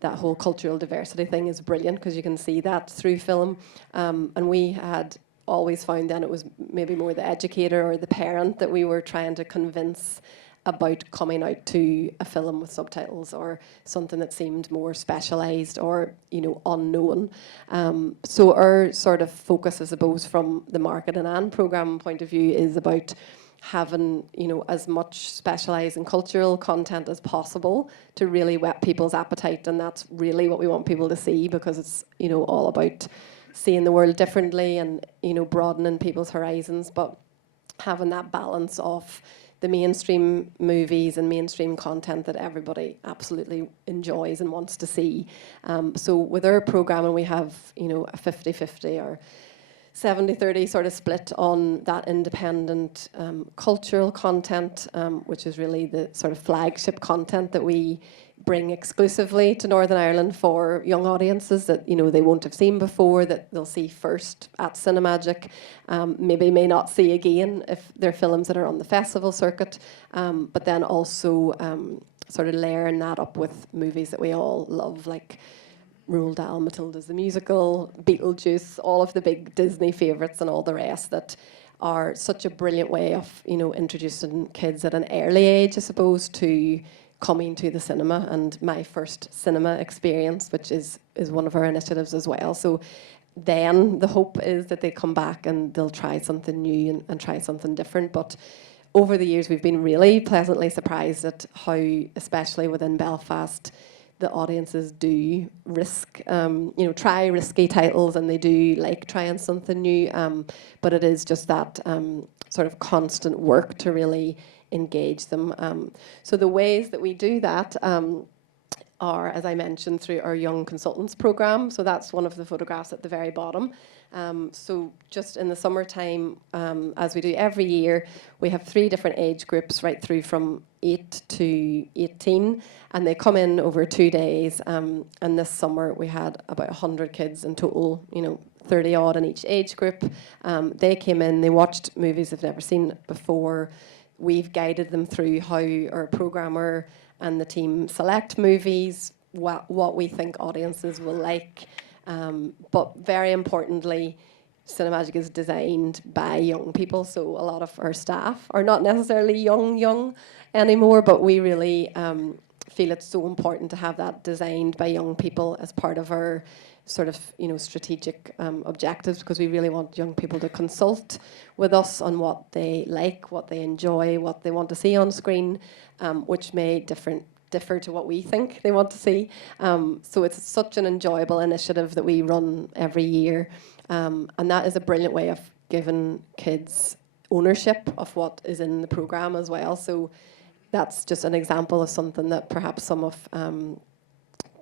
that whole cultural diversity thing is brilliant because you can see that through film. And we had always found then it was maybe more the educator or the parent that we were trying to convince about coming out to a film with subtitles, or something that seemed more specialised or, you know, unknown. So our sort of focus, I suppose, from the marketing and programme point of view, is about having, you know, as much specialised and cultural content as possible to really whet people's appetite. And that's really what we want people to see, because it's, you know, all about seeing the world differently and, you know, broadening people's horizons, but having that balance of the mainstream movies and mainstream content that everybody absolutely enjoys and wants to see. So with our programming, we have, you know, a 50-50 or 70-30 sort of split on that independent cultural content, which is really the sort of flagship content that we bring exclusively to Northern Ireland for young audiences that, you know, they won't have seen before, that they'll see first at Cinemagic, maybe may not see again if they're films that are on the festival circuit, but then also sort of layering that up with movies that we all love, like Roald Dahl, Matilda's the musical, Beetlejuice, all of the big Disney favourites and all the rest that are such a brilliant way of, you know, introducing kids at an early age, I suppose, to coming to the cinema. And my first cinema experience, which is one of our initiatives as well. So then the hope is that they come back and they'll try something new and try something different. But over the years, we've been really pleasantly surprised at how, especially within Belfast, the audiences do risk, you know, try risky titles, and they do like trying something new. But it is just that sort of constant work to really engage them. So the ways that we do that, are, as I mentioned, through our Young Consultants programme. So that's one of the photographs at the very bottom. So just in the summertime, as we do every year, we have 3 different age groups right through from 8 to 18, and they come in over 2 days. And this summer we had about 100 kids in total, 30 odd in each age group. They came in, they watched movies they've never seen before. We've guided them through how our programmer and the team select movies, what we think audiences will like. But very importantly, Cinemagic is designed by young people, so a lot of our staff are not necessarily young anymore, but we really feel it's so important to have that designed by young people as part of our sort of strategic objectives, because we really want young people to consult with us on what they like, what they enjoy, what they want to see on screen, which may differ to what we think they want to see. So it's such an enjoyable initiative that we run every year, and that is a brilliant way of giving kids ownership of what is in the programme as well. So that's just an example of something that perhaps some of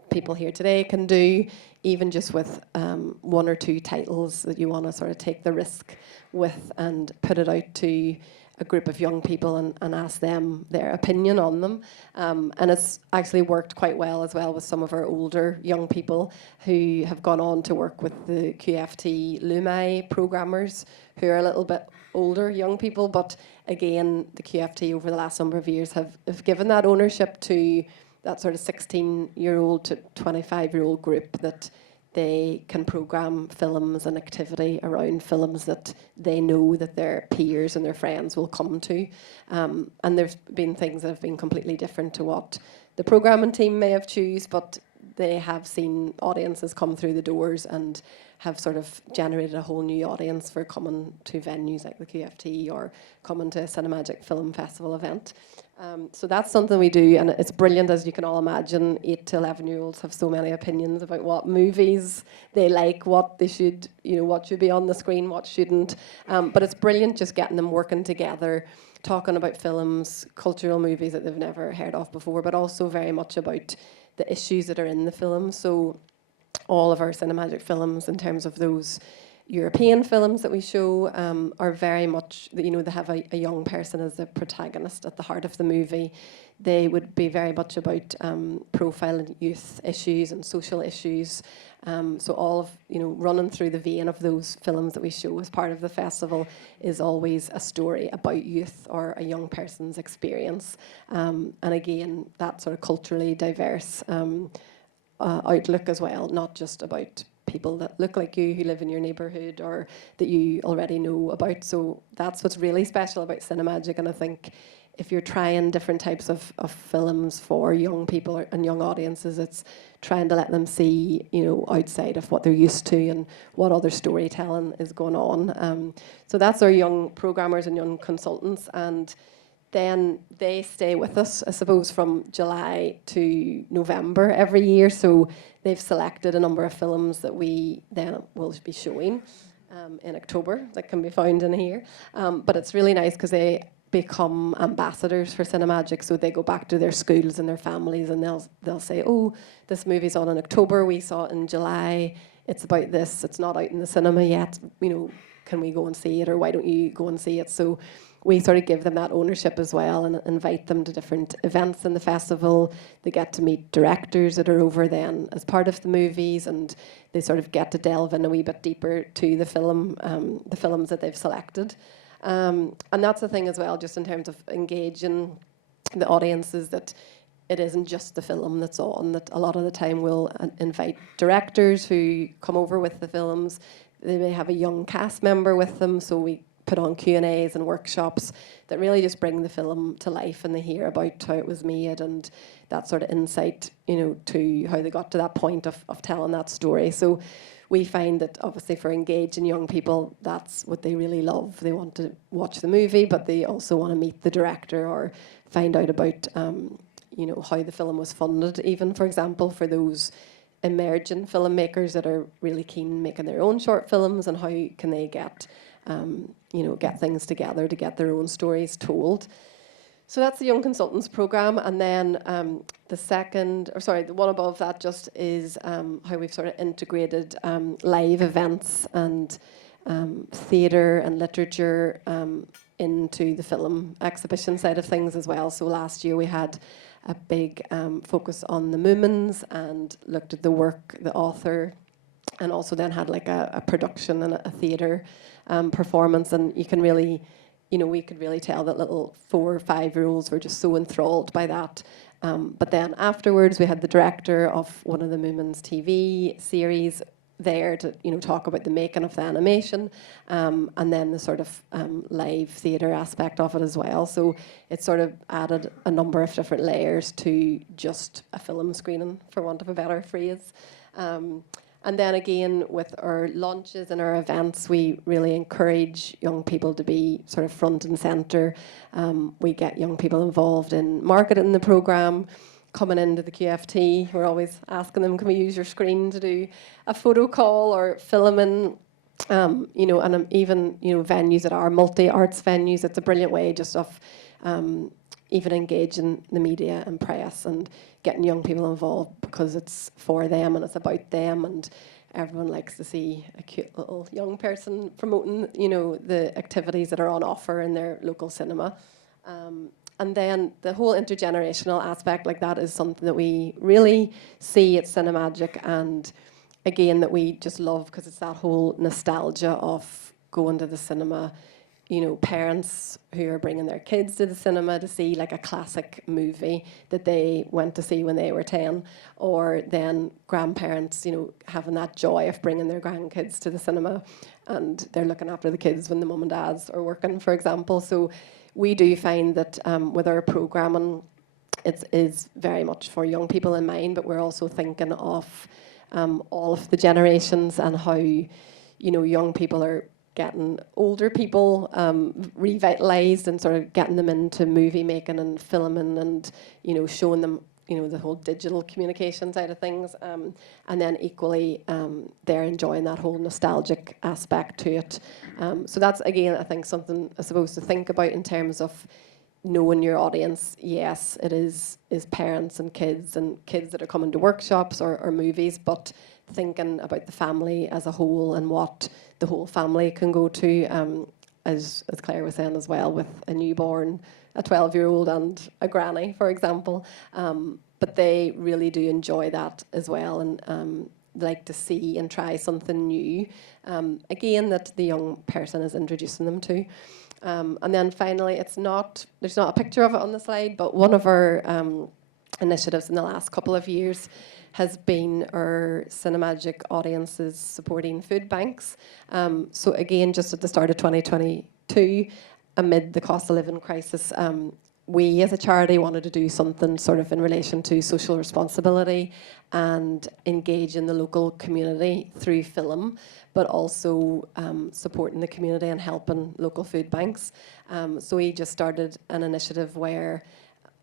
people here today can do, even just with 1 or 2 titles that you want to sort of take the risk with and put it out to a group of young people and ask them their opinion on them. And it's actually worked quite well as well with some of our older young people who have gone on to work with the QFT Lumai programmers, who are a little bit older young people. But again, the QFT over the last number of years have given that ownership to that sort of 16-year-old to 25-year-old group, that they can programme films and activity around films that they know that their peers and their friends will come to. And there's been things that have been completely different to what the programming team may have choose, but they have seen audiences come through the doors and have sort of generated a whole new audience for coming to venues like the QFT or coming to a Cinemagic Film Festival event. So that's something we do, and it's brilliant, as you can all imagine. 8 to 11-year-olds have so many opinions about what movies they like, what they should, what should be on the screen, what shouldn't. But it's brilliant just getting them working together, talking about films, cultural movies that they've never heard of before, but also very much about the issues that are in the film. So all of our Cinemagic films, in terms of those European films that we show, are very much, they have a young person as the protagonist at the heart of the movie. They would be very much about profiling youth issues and social issues. So all of, running through the vein of those films that we show as part of the festival is always a story about youth or a young person's experience. And again, that sort of culturally diverse outlook as well, not just about people that look like you who live in your neighbourhood or that you already know about. So that's what's really special about Cinemagic, and I think if you're trying different types of films for young people and young audiences, it's trying to let them see, outside of what they're used to and what other storytelling is going on. So that's our young programmers and young consultants, and then they stay with us, I suppose, from July to November every year. So they've selected a number of films that we then will be showing in October that can be found in here. But it's really nice because they become ambassadors for Cinemagic. So they go back to their schools and their families, and they'll say, "Oh, this movie's on in October. We saw it in July. It's about this. It's not out in the cinema yet. Can we go and see it? Or why don't you go and see it?" So we sort of give them that ownership as well and invite them to different events in the festival. They get to meet directors that are over then as part of the movies, and they sort of get to delve in a wee bit deeper to the films that they've selected. And that's the thing as well, just in terms of engaging the audiences, that it isn't just the film that's on, that a lot of the time we'll invite directors who come over with the films. They may have a young cast member with them, so we put on Q&As and workshops that really just bring the film to life, and they hear about how it was made and that sort of insight, to how they got to that point of telling that story. So we find that obviously for engaging young people, that's what they really love. They want to watch the movie, but they also want to meet the director or find out about, how the film was funded, even, for example, for those emerging filmmakers that are really keen making their own short films, and how can they get things together to get their own stories told. So that's the Young Consultants Programme, and then the one above that just is how we've sort of integrated live events and theatre and literature into the film exhibition side of things as well. So last year we had a big focus on the Moomins and looked at the work, the author, and also then had like a production and a theatre performance. And you can really, we could really tell that little 4 or 5-year-olds were just so enthralled by that. But then afterwards we had the director of one of the Moomins TV series there to talk about the making of the animation, and then the sort of live theatre aspect of it as well. So it sort of added a number of different layers to just a film screening, for want of a better phrase. And then again, with our launches and our events, we really encourage young people to be sort of front and centre. We get young people involved in marketing the programme. Coming into the QFT, we're always asking them, can we use your screen to do a photo call or filming, and even, venues that are multi-arts venues. It's a brilliant way just of even engaging the media and press and getting young people involved, because it's for them and it's about them, and everyone likes to see a cute little young person promoting, the activities that are on offer in their local cinema. And then the whole intergenerational aspect, like that is something that we really see at Cinemagic, and again that we just love, because it's that whole nostalgia of going to the cinema, parents who are bringing their kids to the cinema to see like a classic movie that they went to see when they were 10, or then grandparents, having that joy of bringing their grandkids to the cinema, and they're looking after the kids when the mum and dads are working, for example. So we do find that with our programming, it is very much for young people in mind, but we're also thinking of all of the generations and how, young people are getting older people revitalised and sort of getting them into movie making and filming and, showing them, the whole digital communication side of things. And then equally, they're enjoying that whole nostalgic aspect to it. So that's, again, I think something I suppose to think about in terms of knowing your audience. Yes, it is parents and kids that are coming to workshops or movies, but thinking about the family as a whole and what the whole family can go to, as Claire was saying as well, with a newborn, a 12-year-old and a granny, for example. But they really do enjoy that as well, and like to see and try something new, again, that the young person is introducing them to. And then finally, there's not a picture of it on the slide, but one of our initiatives in the last couple of years has been our Cinemagic audiences supporting food banks. So again, just at the start of 2022, amid the cost of living crisis, we as a charity wanted to do something sort of in relation to social responsibility and engage in the local community through film, but also supporting the community and helping local food banks. So we just started an initiative where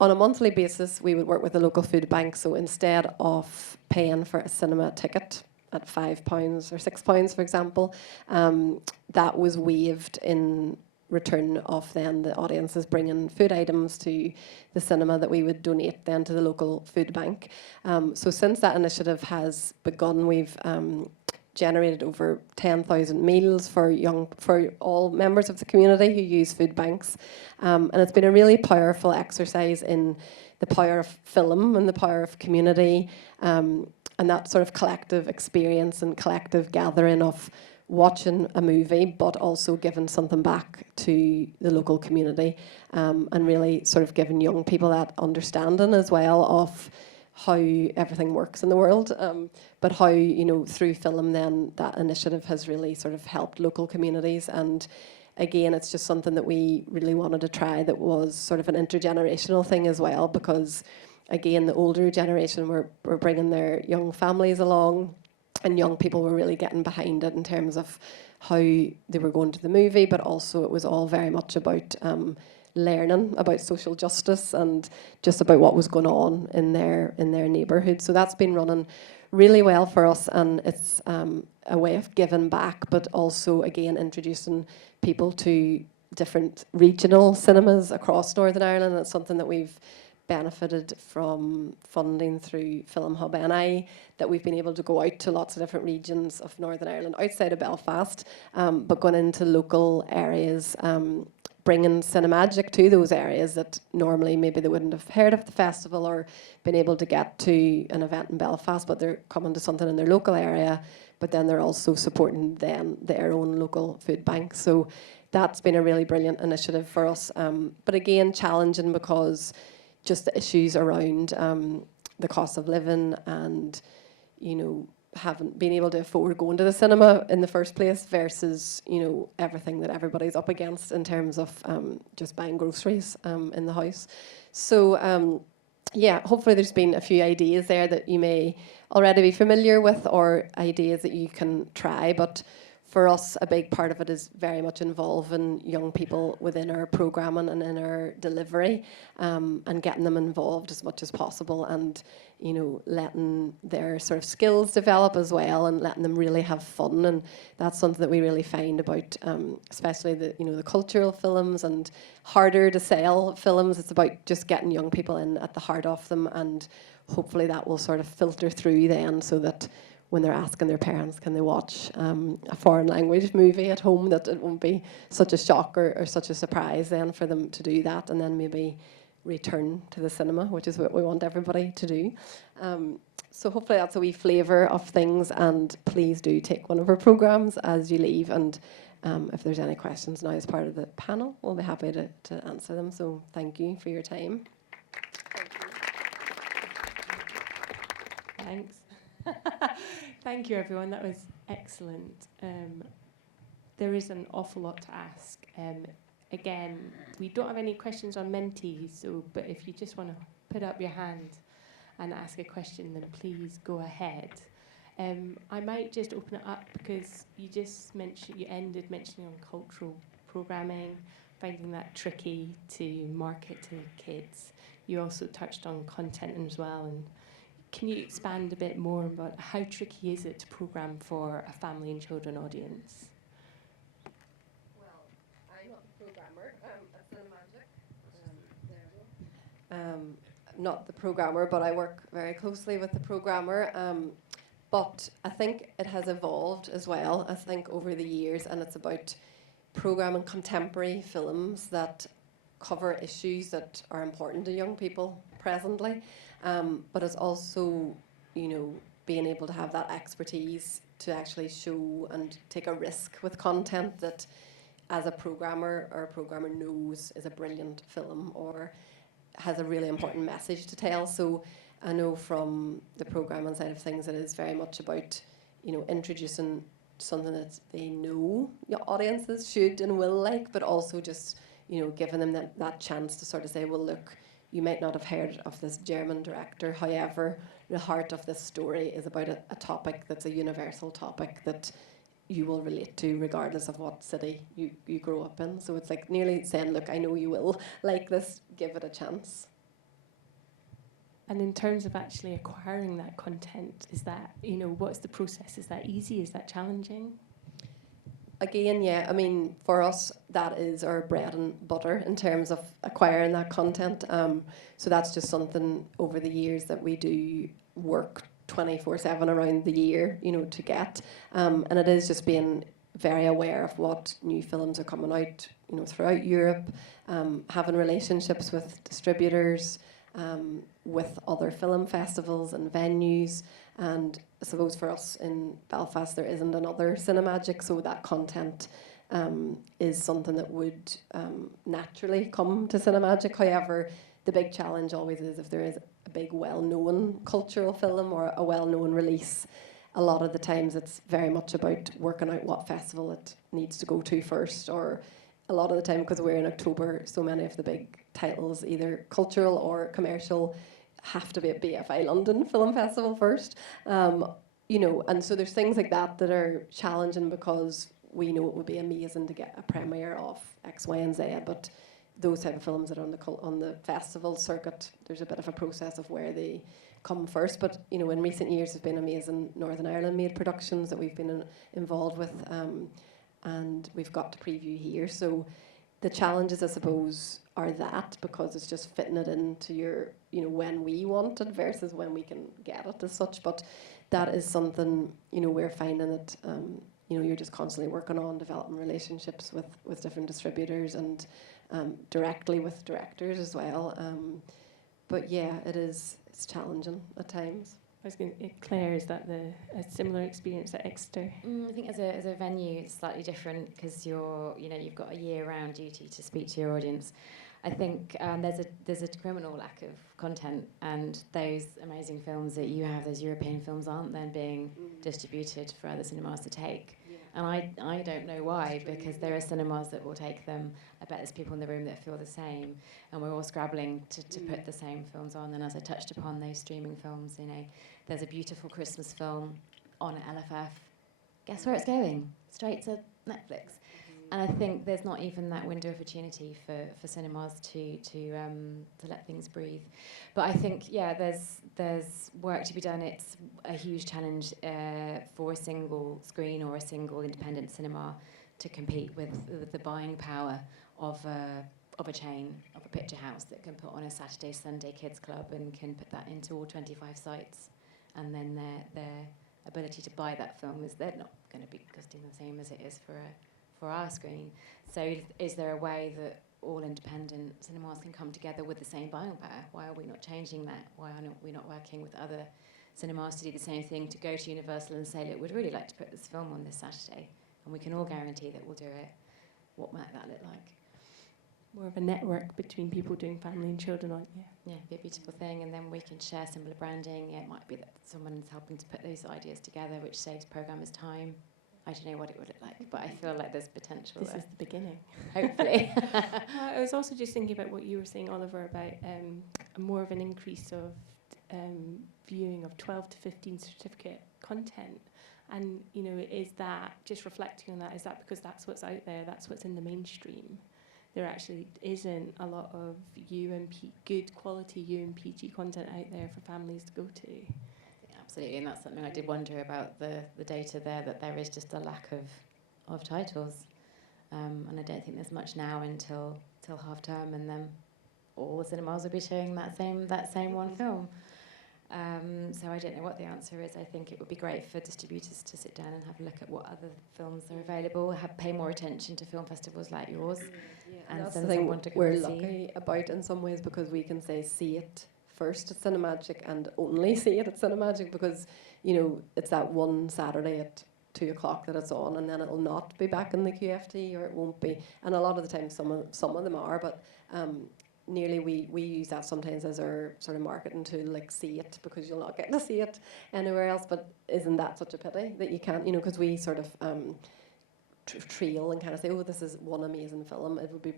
on a monthly basis we would work with the local food bank. So instead of paying for a cinema ticket at £5 or £6, for example, that was waived in return of then the audiences bringing food items to the cinema that we would donate then to the local food bank. So since that initiative has begun, we've generated over 10,000 meals for all members of the community who use food banks. And it's been a really powerful exercise in the power of film and the power of community, and that sort of collective experience and collective gathering of watching a movie, but also giving something back to the local community, and really sort of giving young people that understanding as well of how everything works in the world, but how, through film then that initiative has really sort of helped local communities. And again, it's just something that we really wanted to try that was sort of an intergenerational thing as well, because again, the older generation were bringing their young families along, and young people were really getting behind it in terms of how they were going to the movie, but also it was all very much about learning about social justice and just about what was going on in their neighbourhood. So that's been running really well for us, and it's a way of giving back, but also again introducing people to different regional cinemas across Northern Ireland. It's something that we've benefited from funding through Film Hub NI, that we've been able to go out to lots of different regions of Northern Ireland outside of Belfast, but going into local areas, bringing Cinemagic to those areas that normally maybe they wouldn't have heard of the festival or been able to get to an event in Belfast, but they're coming to something in their local area, but then they're also supporting then their own local food bank. So that's been a really brilliant initiative for us. But again, challenging because just the issues around the cost of living and, you know, haven't been able to afford going to the cinema in the first place versus, you know, everything that everybody's up against in terms of just buying groceries in the house. So, yeah, hopefully there's been a few ideas there that you may already be familiar with or ideas that you can try. But for us, a big part of it is very much involving young people within our programming and in our delivery, and getting them involved as much as possible, and, you know, letting their sort of skills develop as well, and letting them really have fun. And that's something that we really find about, especially the, you know, the cultural films and harder to sell films. It's about just getting young people in at the heart of them, and hopefully that will sort of filter through then, so that when they're asking their parents, can they watch a foreign language movie at home, that it won't be such a shock or such a surprise then for them to do that, and then maybe return to the cinema, which is what we want everybody to do. So hopefully that's a wee flavour of things, and please do take one of our programmes as you leave, and if there's any questions now as part of the panel, we'll be happy to answer them. So thank you for your time. Thanks. Thank you, everyone. That was excellent. There is an awful lot to ask. Again, we don't have any questions on mentees, so but if you just want to put up your hand and ask a question, then please go ahead. I might just open it up because you ended mentioning on cultural programming, finding that tricky to market to kids. You also touched on content as well, and can you expand a bit more about how tricky is it to programme for a family and children audience? Well, I'm not the programmer at Cinemagic. Not the programmer, but I work very closely with the programmer. But I think it has evolved as well, I think, over the years, and it's about programming contemporary films that cover issues that are important to young people presently. But it's also, you know, being able to have that expertise to actually show and take a risk with content that, as a programmer or a programmer knows is a brilliant film or has a really important message to tell. So I know from the programming side of things, it is very much about, you know, introducing something that they know your audiences should and will like, but also just, you know, giving them that chance to sort of say, well, look, you might not have heard of this German director. However, the heart of this story is about a topic that's a universal topic that you will relate to regardless of what city you grow up in. So it's like nearly saying, look, I know you will like this, give it a chance. And in terms of actually acquiring that content, is that, you know, what's the process? Is that easy? Is that challenging? Again, yeah, I mean, for us, that is our bread and butter in terms of acquiring that content. So that's just something over the years that we do work 24/7 around the year, you know, to get. And it is just being very aware of what new films are coming out, you know, throughout Europe, having relationships with distributors, with other film festivals and venues. And I suppose for us in Belfast, there isn't another Cinemagic, so that content is something that would naturally come to Cinemagic. However, the big challenge always is if there is a big well-known cultural film or a well-known release, a lot of the times it's very much about working out what festival it needs to go to first, or a lot of the time, because we're in October, so many of the big titles, either cultural or commercial, have to be at BFI London Film Festival first. You know, and so there's things like that that are challenging because we know it would be amazing to get a premiere of X, Y, and Z, but those type of films that are on the festival circuit, there's a bit of a process of where they come first. But, you know, in recent years, there's been amazing Northern Ireland made productions that we've been involved with, and we've got to preview here. So the challenges, I suppose, are that because it's just fitting it into your, when we want it versus when we can get it as such. But that is something, we're finding that, you're just constantly working on developing relationships with different distributors and directly with directors as well. But yeah, it's challenging at times. I was going to, Claire, is that a similar experience at Exeter? I think as a venue, it's slightly different because you've got a year-round duty to speak to your audience. I think there's a criminal lack of content, and those amazing films that you have, those European films, aren't then being distributed for other cinemas to take. Yeah. And I don't know why, because there are cinemas that will take them. I bet there's people in the room that feel the same, and we're all scrabbling to put the same films on. And as I touched upon, those streaming films, there's a beautiful Christmas film on LFF. Guess where it's going? Straight to Netflix. And I think there's not even that window of opportunity for cinemas to let things breathe. But I think, there's work to be done. It's a huge challenge for a single screen or a single independent cinema to compete with the buying power of a chain, of a picture house that can put on a Saturday, Sunday kids club and can put that into all 25 sites. And then their ability to buy that film they're not going to be costing the same as it is for our screen. So is there a way that all independent cinemas can come together with the same buying power? Why are we not changing that? Why are we not working with other cinemas to do the same thing, to go to Universal and say, look, we'd really like to put this film on this Saturday, and we can all guarantee that we'll do it. What might that look like? More of a network between people doing family and children, aren't you? Yeah, it'd be a beautiful thing, and then we can share similar branding. Yeah, it might be that someone's helping to put those ideas together, which saves programmers time. I don't know what it would look like, but I feel like there's potential. This is the beginning. Hopefully. I was also just thinking about what you were saying, Oliver, about more of an increase of viewing of 12 to 15 certificate content. And, is that, just reflecting on that, is that because that's what's out there, that's what's in the mainstream? There actually isn't a lot of good quality UMPG content out there for families to go to. Absolutely, and that's something I did wonder about the data there, that there is just a lack of titles. And I don't think there's much now until half term, and then all the cinemas will be showing that same one film. So I don't know what the answer is. I think it would be great for distributors to sit down and have a look at what other films are available, pay more attention to film festivals like yours. And that's the thing we're lucky about in some ways, because we can say see it first at Cinemagic and only see it at Cinemagic, because it's that one Saturday at 2 o'clock that it's on, and then it'll not be back in the QFT, or it won't be. And a lot of the time some of them are, but nearly we use that sometimes as our sort of marketing tool, like see it, because you'll not get to see it anywhere else. But isn't that such a pity that you can't, because we sort of trail and kind of say, oh, this is one amazing film, it would be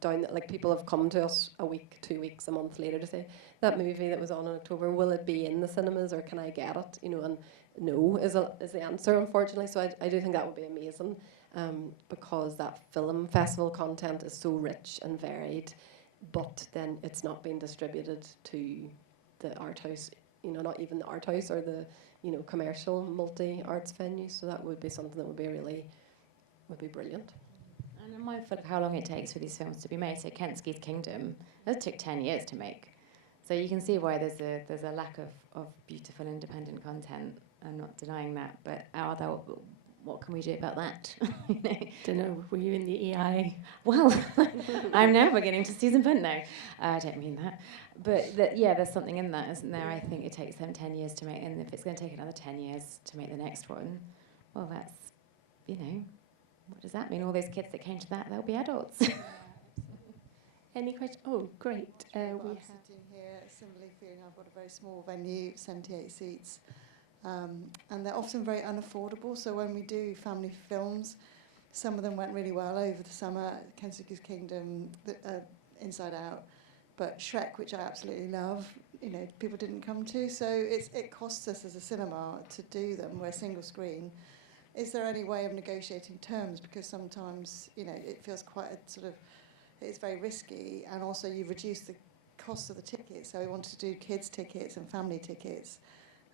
down, like people have come to us a week, 2 weeks, a month later to say, that movie that was on in October, will it be in the cinemas, or can I get it? And no is the answer, unfortunately. So I do think that would be amazing, because that film festival content is so rich and varied, but then it's not being distributed to the art house, not even the art house or the commercial multi-arts venues. So that would be something that would be brilliant. And I'm mindful of how long it takes for these films to be made. So Kensky's Kingdom, that took 10 years to make. So you can see why there's a lack of beautiful independent content. I'm not denying that, but what can we do about that? Don't know. Were you in the EI? Well, I'm now beginning to see some fun now. I don't mean that, but there's something in that, isn't there? I think it takes them 10 years to make, and if it's going to take another 10 years to make the next one, well, that's what does that mean? All those kids that came to that, they'll be adults. Any questions? Oh, great. I'm sitting here similarly feeling I've got a very small venue, 78 seats, and they're often very unaffordable. So when we do family films, some of them went really well over the summer. Kensuke's Kingdom, Inside Out, but Shrek, which I absolutely love, people didn't come to. So it costs us as a cinema to do them. We're single screen. Is there any way of negotiating terms? Because sometimes, it feels quite it's very risky, and also you reduce the cost of the tickets. So we wanted to do kids' tickets and family tickets.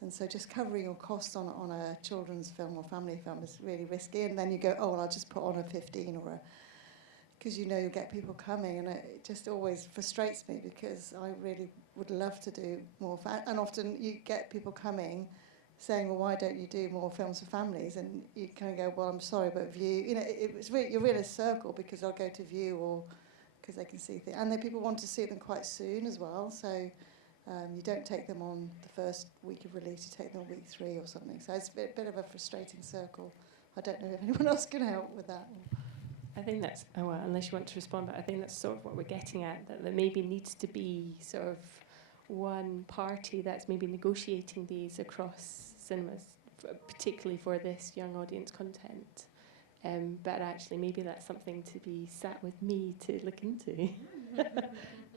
And so just covering your costs on a children's film or family film is really risky. And then you go, oh, well, I'll just put on a 15 or a because you know you'll get people coming, and it just always frustrates me because I really would love to do more. And often you get people coming saying, well, why don't you do more films for families? And you kind of go, well, I'm sorry, but View, you know, it's really, you're really a circle because I'll go to View or because they can see things. And then people want to see them quite soon as well, so you don't take them on the first week of release, you take them on week 3 or something. So it's a bit of a frustrating circle. I don't know if anyone else can help with that. I think that's, oh well, unless you want to respond, but I think that's sort of what we're getting at, that there maybe needs to be sort of one party that's maybe negotiating these across cinemas, particularly for this young audience content. But actually, maybe that's something to be sat with me to look into.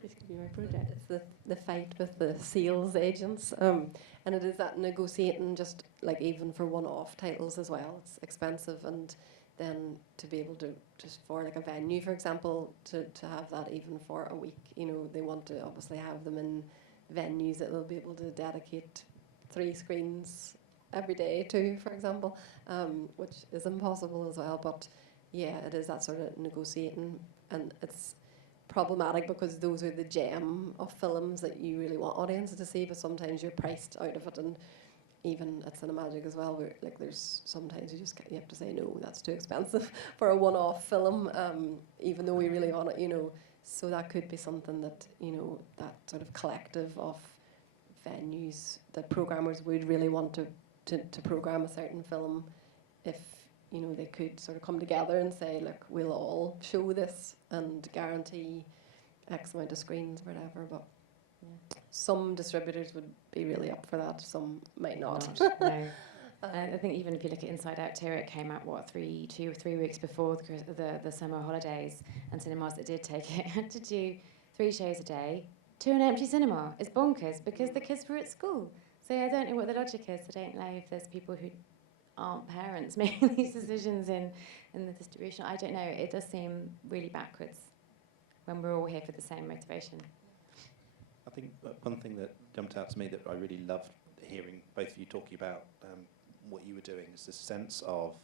This could be my project. It's the fight with the sales agents, and it is that negotiating just like even for one-off titles as well. It's expensive, and then to be able to just for like a venue, for example, to have that even for a week. You know, they want to obviously have them in venues that they'll be able to dedicate 3 screens every day to, for example, which is impossible as well. But yeah, it is that sort of negotiating, and it's problematic because those are the gem of films that you really want audiences to see, but sometimes you're priced out of it. And even at Cinemagic as well, where like there's sometimes you have to say no, that's too expensive for a one-off film, even though we really want it, you know. So that could be something that, you know, that sort of collective of venues that programmers would really want to program a certain film, if, you know, they could sort of come together and say, look, we'll all show this and guarantee X amount of screens, whatever. But yeah, some distributors would be really up for that, some might not. No. I think even if you look at Inside Out 2, it came out, 2 or 3 weeks before the summer holidays, and cinemas that did take it had to do 3 shows a day to an empty cinema. It's bonkers because the kids were at school. So I don't know what the logic is. I don't know if there's people who aren't parents making these decisions in the distribution. I don't know. It does seem really backwards when we're all here for the same motivation. I think one thing that jumped out to me that I really loved hearing both of you talking about what you were doing is the sense of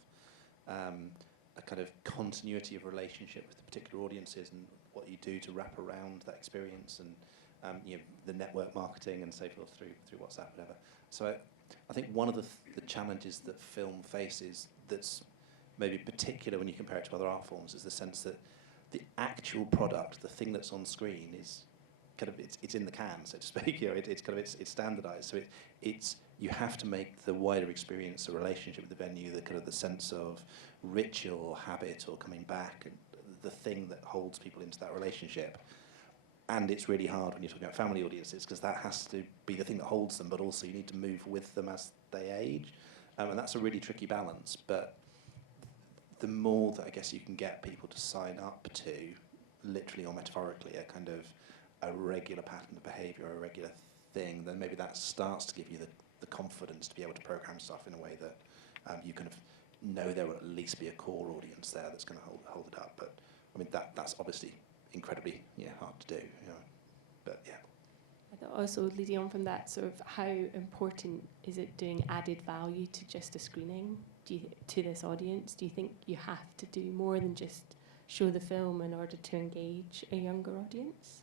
a kind of continuity of relationship with the particular audiences and what you do to wrap around that experience, and you know, the network marketing and so forth through WhatsApp, whatever. So I think one of the challenges that film faces that's maybe particular when you compare it to other art forms is the sense that the actual product, the thing that's on screen, is kind of it's in the can, so to speak. You know, it's standardised. So it's you have to make the wider experience, a relationship with the venue, the kind of the sense of ritual or habit or coming back, and the thing that holds people into that relationship. And it's really hard when you're talking about family audiences because that has to be the thing that holds them, but also you need to move with them as they age, and that's a really tricky balance. But the more that I guess you can get people to sign up to, literally or metaphorically, a kind of a regular pattern of behaviour or a regular thing, then maybe that starts to give you the confidence to be able to program stuff in a way that you kind of know there will at least be a core audience there that's going to hold it up. But I mean that's obviously incredibly hard to do. You know. But yeah. I thought also leading on from that, sort of how important is it doing added value to just a screening to this audience? Do you think you have to do more than just show the film in order to engage a younger audience?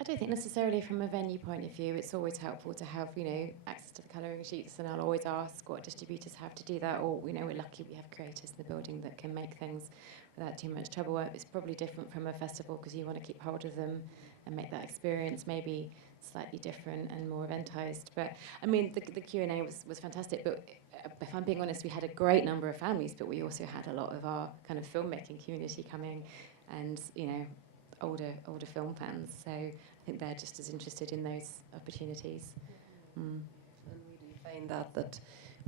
I don't think necessarily from a venue point of view. It's always helpful to have, you know, access to the colouring sheets, and I'll always ask what distributors have to do that, or, you know, we're lucky we have creators in the building that can make things without too much trouble. It's probably different from a festival because you want to keep hold of them and make that experience maybe slightly different and more eventised. But I mean, the Q&A was fantastic, but if I'm being honest, we had a great number of families, but we also had a lot of our kind of filmmaking community coming, and, you know, older film fans. So I think they're just as interested in those opportunities. And we do find that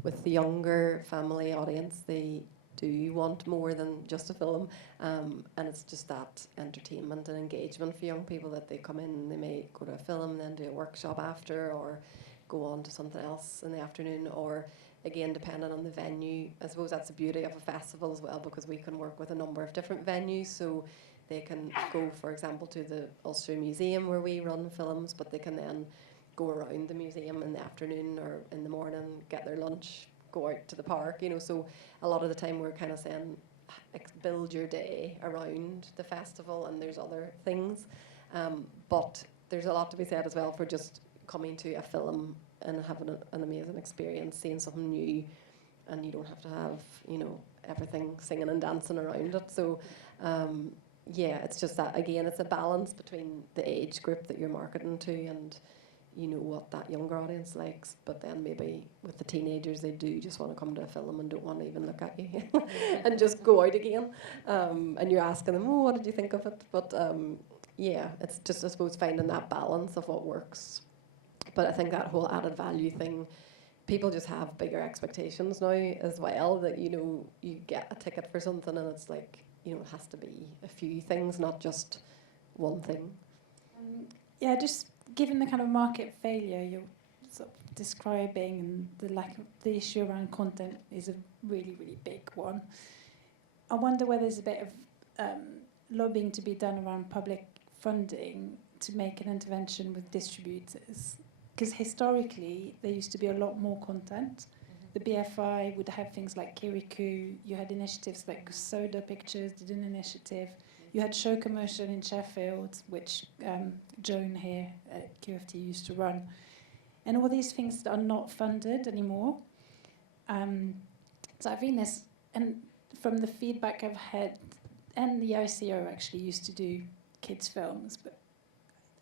with the younger family audience, they do want more than just a film, and it's just that entertainment and engagement for young people that they come in, they may go to a film and then do a workshop after, or go on to something else in the afternoon, or again, depending on the venue. I suppose that's the beauty of a festival as well, because we can work with a number of different venues, so they can go, for example, to the Ulster Museum where we run films, but they can then go around the museum in the afternoon or in the morning, get their lunch, go out to the park, you know. So a lot of the time we're kind of saying, build your day around the festival, and there's other things. But there's a lot to be said as well for just coming to a film and having an amazing experience, seeing something new, and you don't have to have, you know, everything singing and dancing around it. So, yeah, it's just that, again, it's a balance between the age group that you're marketing to and, you know, what that younger audience likes. But then maybe with the teenagers, they do just want to come to a film and don't want to even look at you and just go out again. And you're asking them, oh, what did you think of it? But yeah, it's just, I suppose, finding that balance of what works. But I think that whole added value thing, people just have bigger expectations now as well, that, you know, you get a ticket for something and it's like, you know, it has to be a few things, not just one thing. Yeah, just given the kind of market failure you're sort of describing, and the lack of the issue around content is a really, really big one. I wonder whether there's a bit of lobbying to be done around public funding to make an intervention with distributors. Because historically, there used to be a lot more content. The BFI would have things like Kirikou. You had initiatives like Soda Pictures did an initiative. You had Show Commercial in Sheffield, which Joan here at QFT used to run. And all these things are not funded anymore. So I think this, and from the feedback I've had, and the ICO actually used to do kids' films, but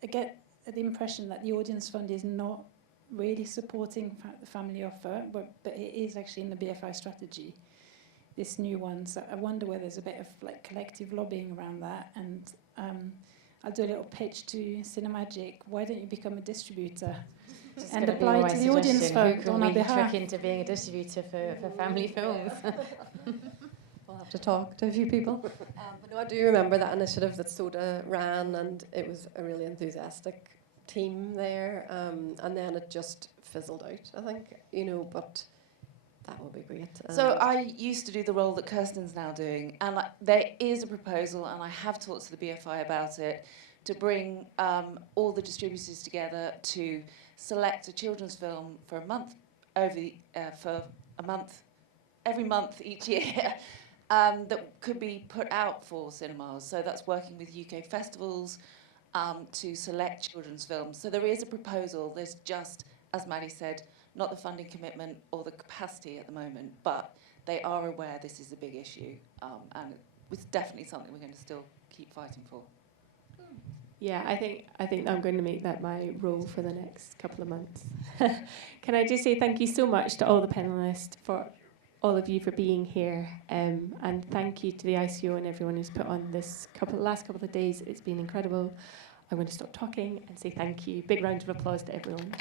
I get the impression that the Audience Fund is not really supporting the family offer, but it is actually in the BFI strategy, this new one. So I wonder whether there's a bit of like collective lobbying around that. And I'll do a little pitch to Cinemagic. Why don't you become a distributor and apply to the Audience Fund on our behalf? Trick into being a distributor for family films. I'll have to talk to a few people. But no, I do remember that initiative that Soda ran, and it was a really enthusiastic team there. And then it just fizzled out, I think, you know, but that would be great. So I used to do the role that Kirsten's now doing, and there is a proposal, and I have talked to the BFI about it, to bring all the distributors together to select a children's film for a month, every month each year, that could be put out for cinemas. So that's working with UK festivals to select children's films. So there is a proposal. There's just, as Maddie said, not the funding commitment or the capacity at the moment, but they are aware this is a big issue, and it's definitely something we're going to still keep fighting for. Yeah, I think I'm going to make that my role for the next couple of months. Can I just say thank you so much to all the panellists, for all of you for being here, and thank you to the ICO and everyone who's put on this last couple of days. It's been incredible. I'm going to stop talking and say thank you. Big round of applause to everyone.